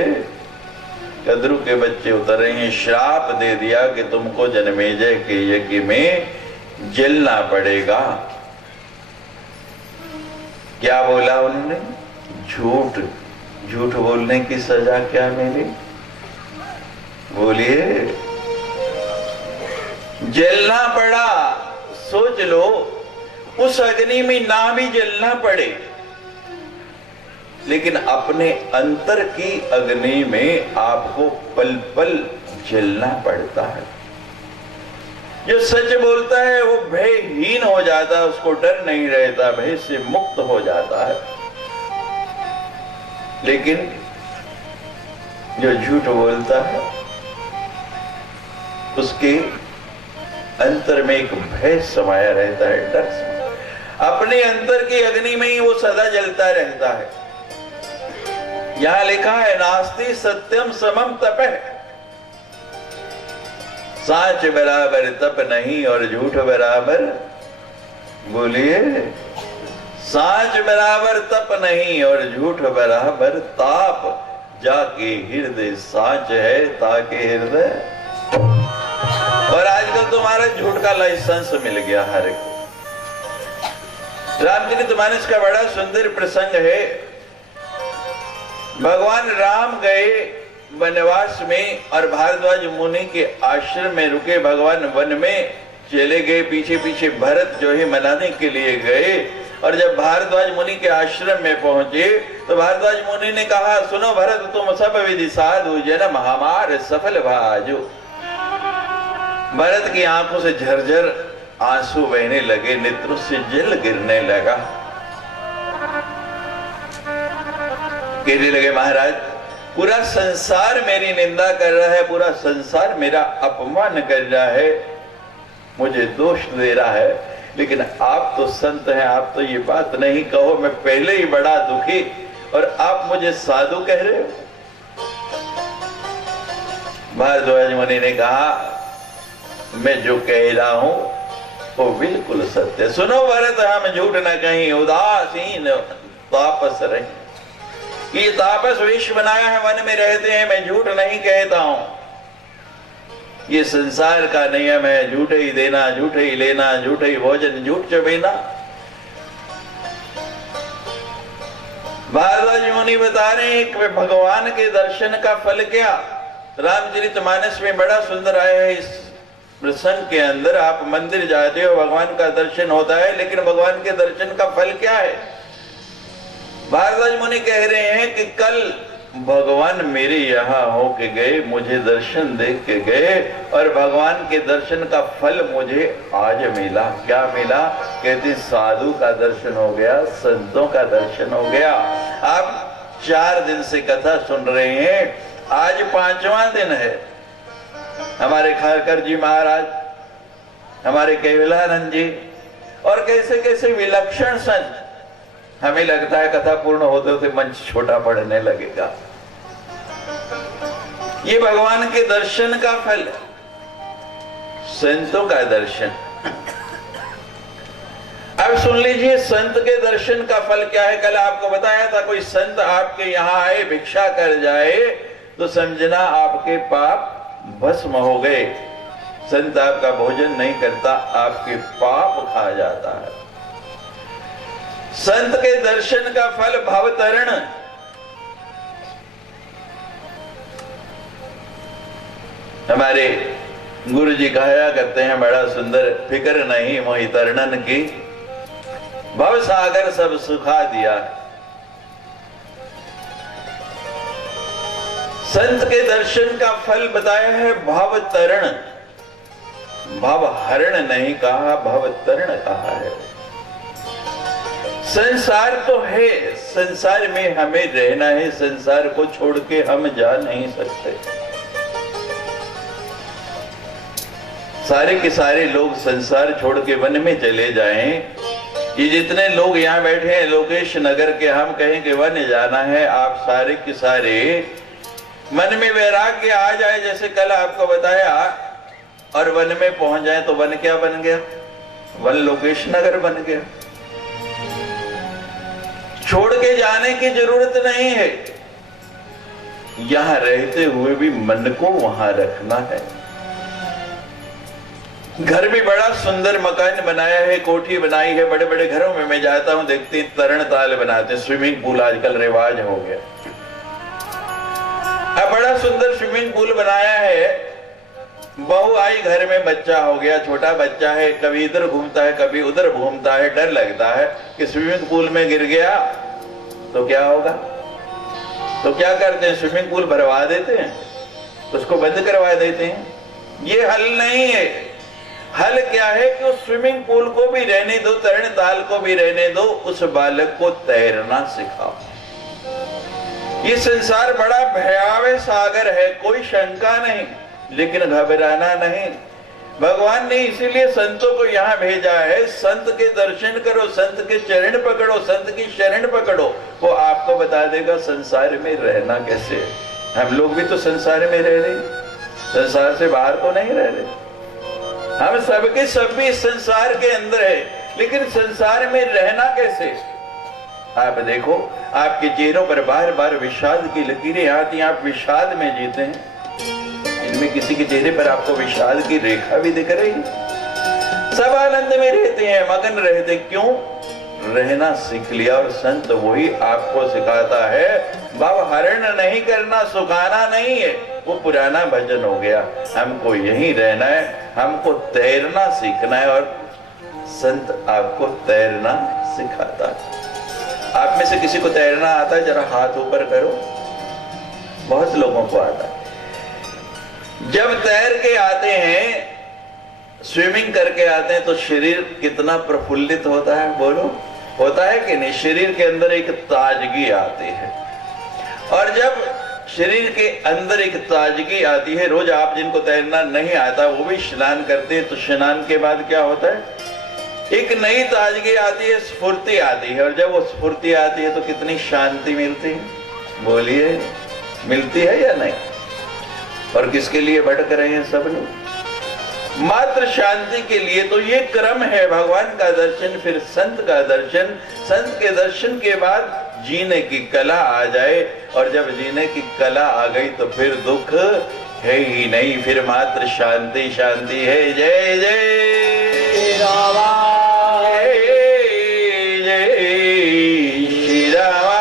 कद्रू के बच्चे उतर रहे हैं। श्राप दे दिया कि तुमको जन्मेजय के यज्ञ में जलना पड़ेगा। क्या बोला उन्होंने? झूठ। झूठ बोलने की सजा क्या मिली? बोलिए। जलना पड़ा। सोच लो, उस अग्नि में ना भी जलना पड़े, लेकिन अपने अंतर की अग्नि में आपको पल पल जलना पड़ता है। जो सच बोलता है वो भयहीन हो जाता है, उसको डर नहीं रहता, भय से मुक्त हो जाता है। लेकिन जो झूठ बोलता है उसके अंतर में एक भय समाया रहता है, डर समाया। अपने अंतर की अग्नि में ही वो सदा जलता रहता है। यहां लिखा है नास्ति सत्यम समम तपः, साच बराबर तप नहीं और झूठ बराबर, बोलिए, साच बराबर तप नहीं और झूठ बराबर ताप, जाके हृदय साच है ताके हृदय। और आजकल तुम्हारा झूठ का लाइसेंस मिल गया हर एक। रामचरितमानस का बड़ा सुंदर प्रसंग है। भगवान राम गए वनवास में और भारद्वाज मुनि के आश्रम में रुके। भगवान वन में चले गए, पीछे पीछे भरत जो है मनाने के लिए गए। और जब भारद्वाज मुनि के आश्रम में पहुंचे तो भारद्वाज मुनि ने कहा, सुनो भरत, तुम सब विधि साधु जन्म हमार सफल भाजो। भरत की आंखों से झरझर आंसू बहने लगे, नेत्रों से जल गिरने लगा। कहने लगे, महाराज पूरा संसार मेरी निंदा कर रहा है, पूरा संसार मेरा अपमान कर रहा है, मुझे दोष दे रहा है, लेकिन आप तो संत हैं, आप तो ये बात नहीं कहो, मैं पहले ही बड़ा दुखी और आप मुझे साधु कह रहे हो। भारद्वाज मुनि ने कहा, मैं जो कह रहा हूं वो बिल्कुल सत्य। सुनो भरत, हम झूठ न कहीं, उदासीन तापस रहे। ये तापस वेश बनाया है, वन में रहते हैं, मैं झूठ नहीं कहता हूं। ये संसार का नियम है, झूठे ही देना, झूठे ही लेना, झूठे ही भोजन, झूठ चबेना। भारद्वाज मुनि बता रहे हैं कि भगवान के दर्शन का फल क्या। रामचरितमानस में बड़ा सुंदर आया है, इस प्रसंग के अंदर आप मंदिर जाते हो, भगवान का दर्शन होता है, लेकिन भगवान के दर्शन का फल क्या है? भारद्वाज मुनि कह रहे हैं कि कल भगवान मेरे यहाँ होके गए, मुझे दर्शन देख के गए, और भगवान के दर्शन का फल मुझे आज मिला। क्या मिला? कहते साधु का दर्शन हो गया, संतों का दर्शन हो गया। आप 4 दिन से कथा सुन रहे हैं, आज 5वां दिन है। हमारे खारकर जी महाराज, हमारे केवलानंद जी, और कैसे कैसे विलक्षण संत। हमें लगता है कथा पूर्ण होते होते मंच छोटा पड़ने लगेगा। ये भगवान के दर्शन का फल है, संतों का दर्शन। अब सुन लीजिए संत के दर्शन का फल क्या है। कल आपको बताया था, कोई संत आपके यहाँ आए, भिक्षा कर जाए तो समझना आपके पाप भस्म हो गए। संत आपका भोजन नहीं करता, आपके पाप खा जाता है। संत के दर्शन का फल भवतरण। हमारे गुरु जी कहा करते हैं बड़ा सुंदर, फिक्र नहीं मोहि तरणन की, भव सागर सब सुखा दिया। संत के दर्शन का फल बताया है भव तरण। भव हरण नहीं कहा, भव तरण कहा है। संसार तो है, संसार में हमें रहना है, संसार को छोड़ के हम जा नहीं सकते। सारे के सारे लोग संसार छोड़ के वन में चले जाएं। ये जितने लोग यहाँ बैठे हैं लोकेश नगर के, हम कहें कि वन जाना है, आप सारे के सारे मन में वैराग्य आ जाए, जैसे कल आपको बताया, और वन में पहुंच जाए तो वन क्या बन गया? वन लोकेश नगर बन गया। छोड़ के जाने की जरूरत नहीं है, यहां रहते हुए भी मन को वहां रखना है। घर भी बड़ा सुंदर मकान बनाया है, कोठी बनाई है। बड़े बड़े घरों में मैं जाता हूं, देखते तरण ताल बनाते, स्विमिंग पूल आजकल रिवाज हो गया। अब बड़ा सुंदर स्विमिंग पूल बनाया है। बहू आई घर में, बच्चा हो गया, छोटा बच्चा है, कभी इधर घूमता है कभी उधर घूमता है। डर लगता है कि स्विमिंग पूल में गिर गया तो क्या होगा। तो क्या करते हैं, स्विमिंग पूल भरवा देते हैं, उसको बंद करवा देते हैं। ये हल नहीं है। हल क्या है कि उस स्विमिंग पूल को भी रहने दो, तरण ताल को भी रहने दो, उस बालक को तैरना सिखाओ। ये संसार बड़ा भयावह सागर है, कोई शंका नहीं, लेकिन घबराना नहीं। भगवान ने इसीलिए संतों को यहाँ भेजा है। संत के दर्शन करो, संत के चरण पकड़ो, संत की शरण पकड़ो, वो आपको बता देगा संसार में रहना कैसे है। हम लोग भी तो संसार में रह रहे, संसार से बाहर तो नहीं रह रहे। हम सबके सब भी संसार के अंदर है, लेकिन संसार में रहना कैसे। आप देखो, आपके चेहरों पर बार बार विषाद की लकीरें आती हैं, आप विषाद में जीते हैं। इनमें किसी के चेहरे पर आपको विषाद की रेखा भी दिख रही है। सब आनंद में रहते हैं, मगन रहते। क्यों? रहना सीख लिया। और संत वही आपको सिखाता है। भाव हरण नहीं करना, सुखाना नहीं है, वो पुराना भजन हो गया। हमको यही रहना है, हमको तैरना सीखना है, और संत आपको तैरना सिखाता है। आप में से किसी को तैरना आता है? जरा हाथ ऊपर करो। बहुत लोगों को आता है। जब तैर के आते हैं, स्विमिंग करके आते हैं, तो शरीर कितना प्रफुल्लित होता है, बोलो। होता है कि नहीं? शरीर के अंदर एक ताजगी आती है। और जब शरीर के अंदर एक ताजगी आती है, रोज आप जिनको तैरना नहीं आता वो भी स्नान करते हैं, तो स्नान के बाद क्या होता है? एक नई ताजगी आती है, स्फूर्ति आती है। और जब वो स्फूर्ति आती है तो कितनी शांति मिलती है, बोलिए, मिलती है या नहीं? और किसके लिए भटक रहे हैं सब लोग? मात्र शांति के लिए। तो ये क्रम है, भगवान का दर्शन, फिर संत का दर्शन। संत के दर्शन के बाद जीने की कला आ जाए, और जब जीने की कला आ गई तो फिर दुख है ही नहीं, फिर मात्र शांति शांति है। जय जय रामा, जय जय श्री रामा।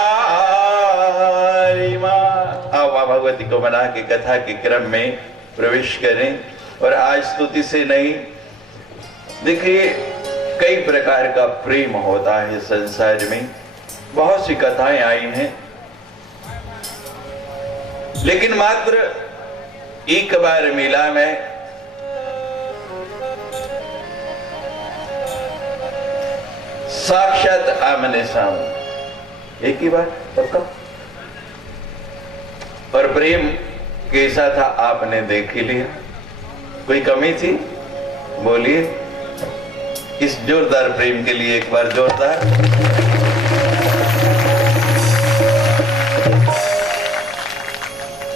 भगवती को मना के कथा के क्रम में प्रवेश करें। और आज स्तुति से नहीं। देखिए, कई प्रकार का प्रेम होता है संसार में, बहुत सी कथाएं आई हैं, लेकिन मात्र एक बार मिला मैं, साक्षात आमने सामने, एक ही बार सबका। और प्रेम कैसा था आपने देख ही लिया। कोई कमी थी? बोलिए। इस जोरदार प्रेम के लिए एक बार जोरदार।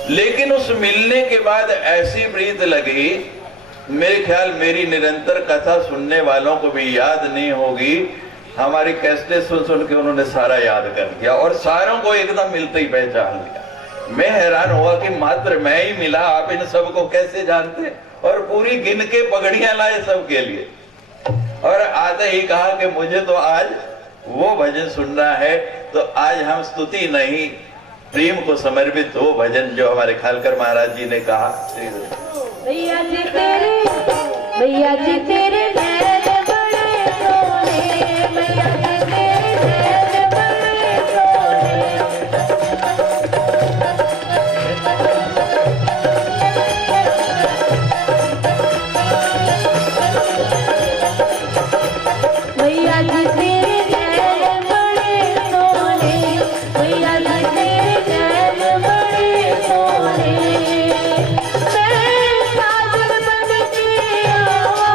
लेकिन उस मिलने के बाद ऐसी प्रीत लगी, मेरे ख्याल मेरी निरंतर कथा सुनने वालों को भी याद नहीं होगी। हमारी कैसेटें सुन सुन के उन्होंने सारा याद कर दिया और सारों को एकदम मिलते ही पहचान लिया। मैं हैरान हुआ कि मात्र मैं ही मिला, आप इन सबको कैसे जानते? और पूरी गिन के पगड़ियां लाए सबके लिए, और आते ही कहा कि मुझे तो आज वो भजन सुनना है। तो आज हम स्तुति नहीं, प्रेम को समर्पित वो भजन जो हमारे खालकर महाराज जी ने कहा। भैया जी तेरे नैन बड़े सोने, भैया जी तेरे नैन बड़े सोने। भैया जी तेरे नैन बड़े सोने, भैया जी तेरे नैन बड़े सोने। मैं साजन बन के आवा,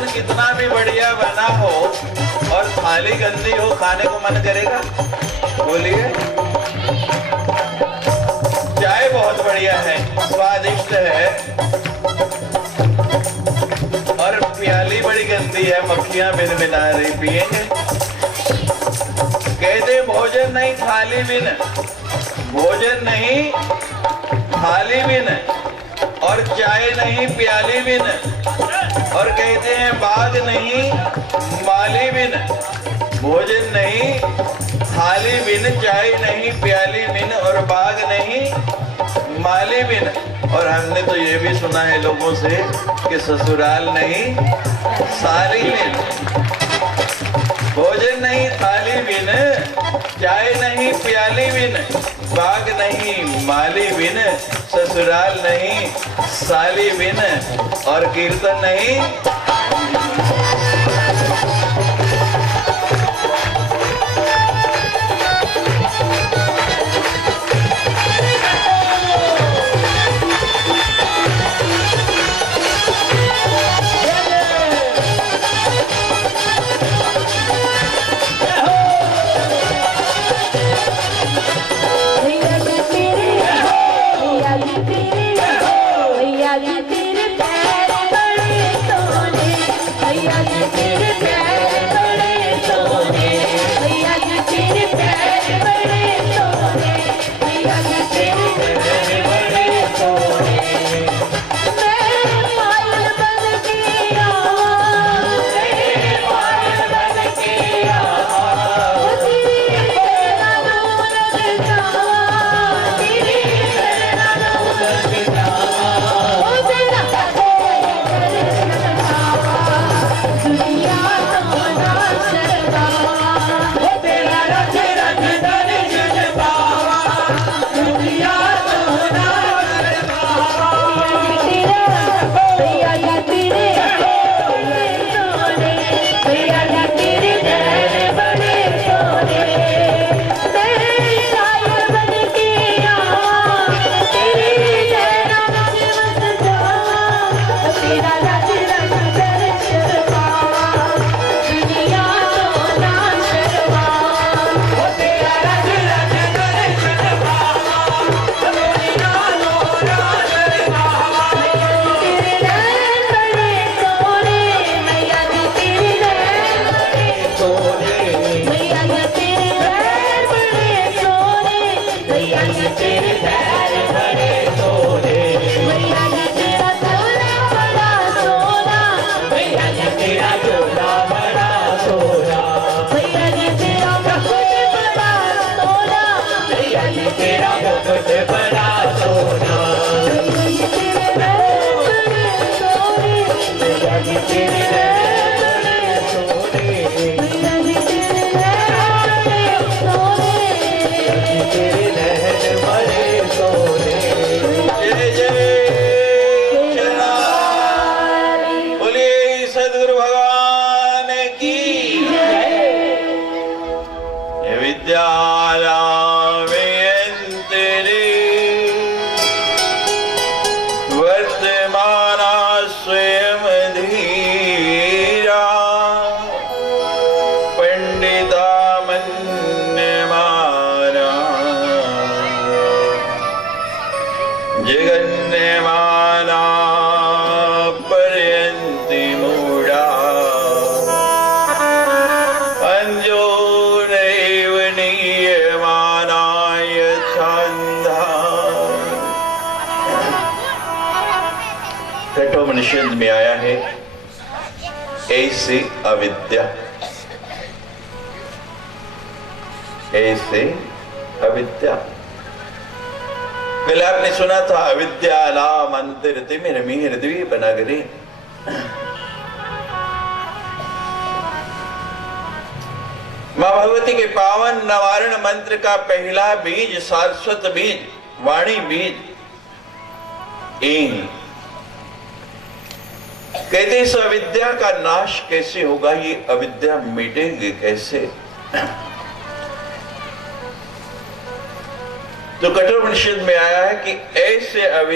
भोजन कितना भी बढ़िया बना हो और थाली गंदी हो, खाने को मन करेगा? बोलिए। चाय बहुत बढ़िया है, स्वादिष्ट है, और प्याली बड़ी गंदी है, मक्खियां भिनभिना रही, पिएंगे? कहते भोजन नहीं थाली बिन, भोजन नहीं थाली बिन, और चाय नहीं प्याली बिन, और कहते हैं बाग नहीं माली बिन। भोजन नहीं थाली बिन, चाय नहीं प्याली बिन, और बाग नहीं माली बिन। और हमने तो ये भी सुना है लोगों से कि ससुराल नहीं साली बिन। भोजन नहीं थाली बिन, चाय नहीं प्याली बिन, बाग नहीं माली बिन, ससुराल नहीं साली बिन, और कीर्तन नहीं। कठोपनिषद में आया है ऐसे अविद्या, ऐसे अविद्या। पहले आपने सुना था अविद्या नाम अंतर तिमिर द्वीप नगरी। मां भगवती के पावन नवारण मंत्र का पहला बीज सारस्वत बीज, वाणी बीज ऐं। कहते इस अविद्या का नाश कैसे होगा, ये अविद्या मिटेगी कैसे? तो कठोपनिषद में आया है कि ऐसे अविद्या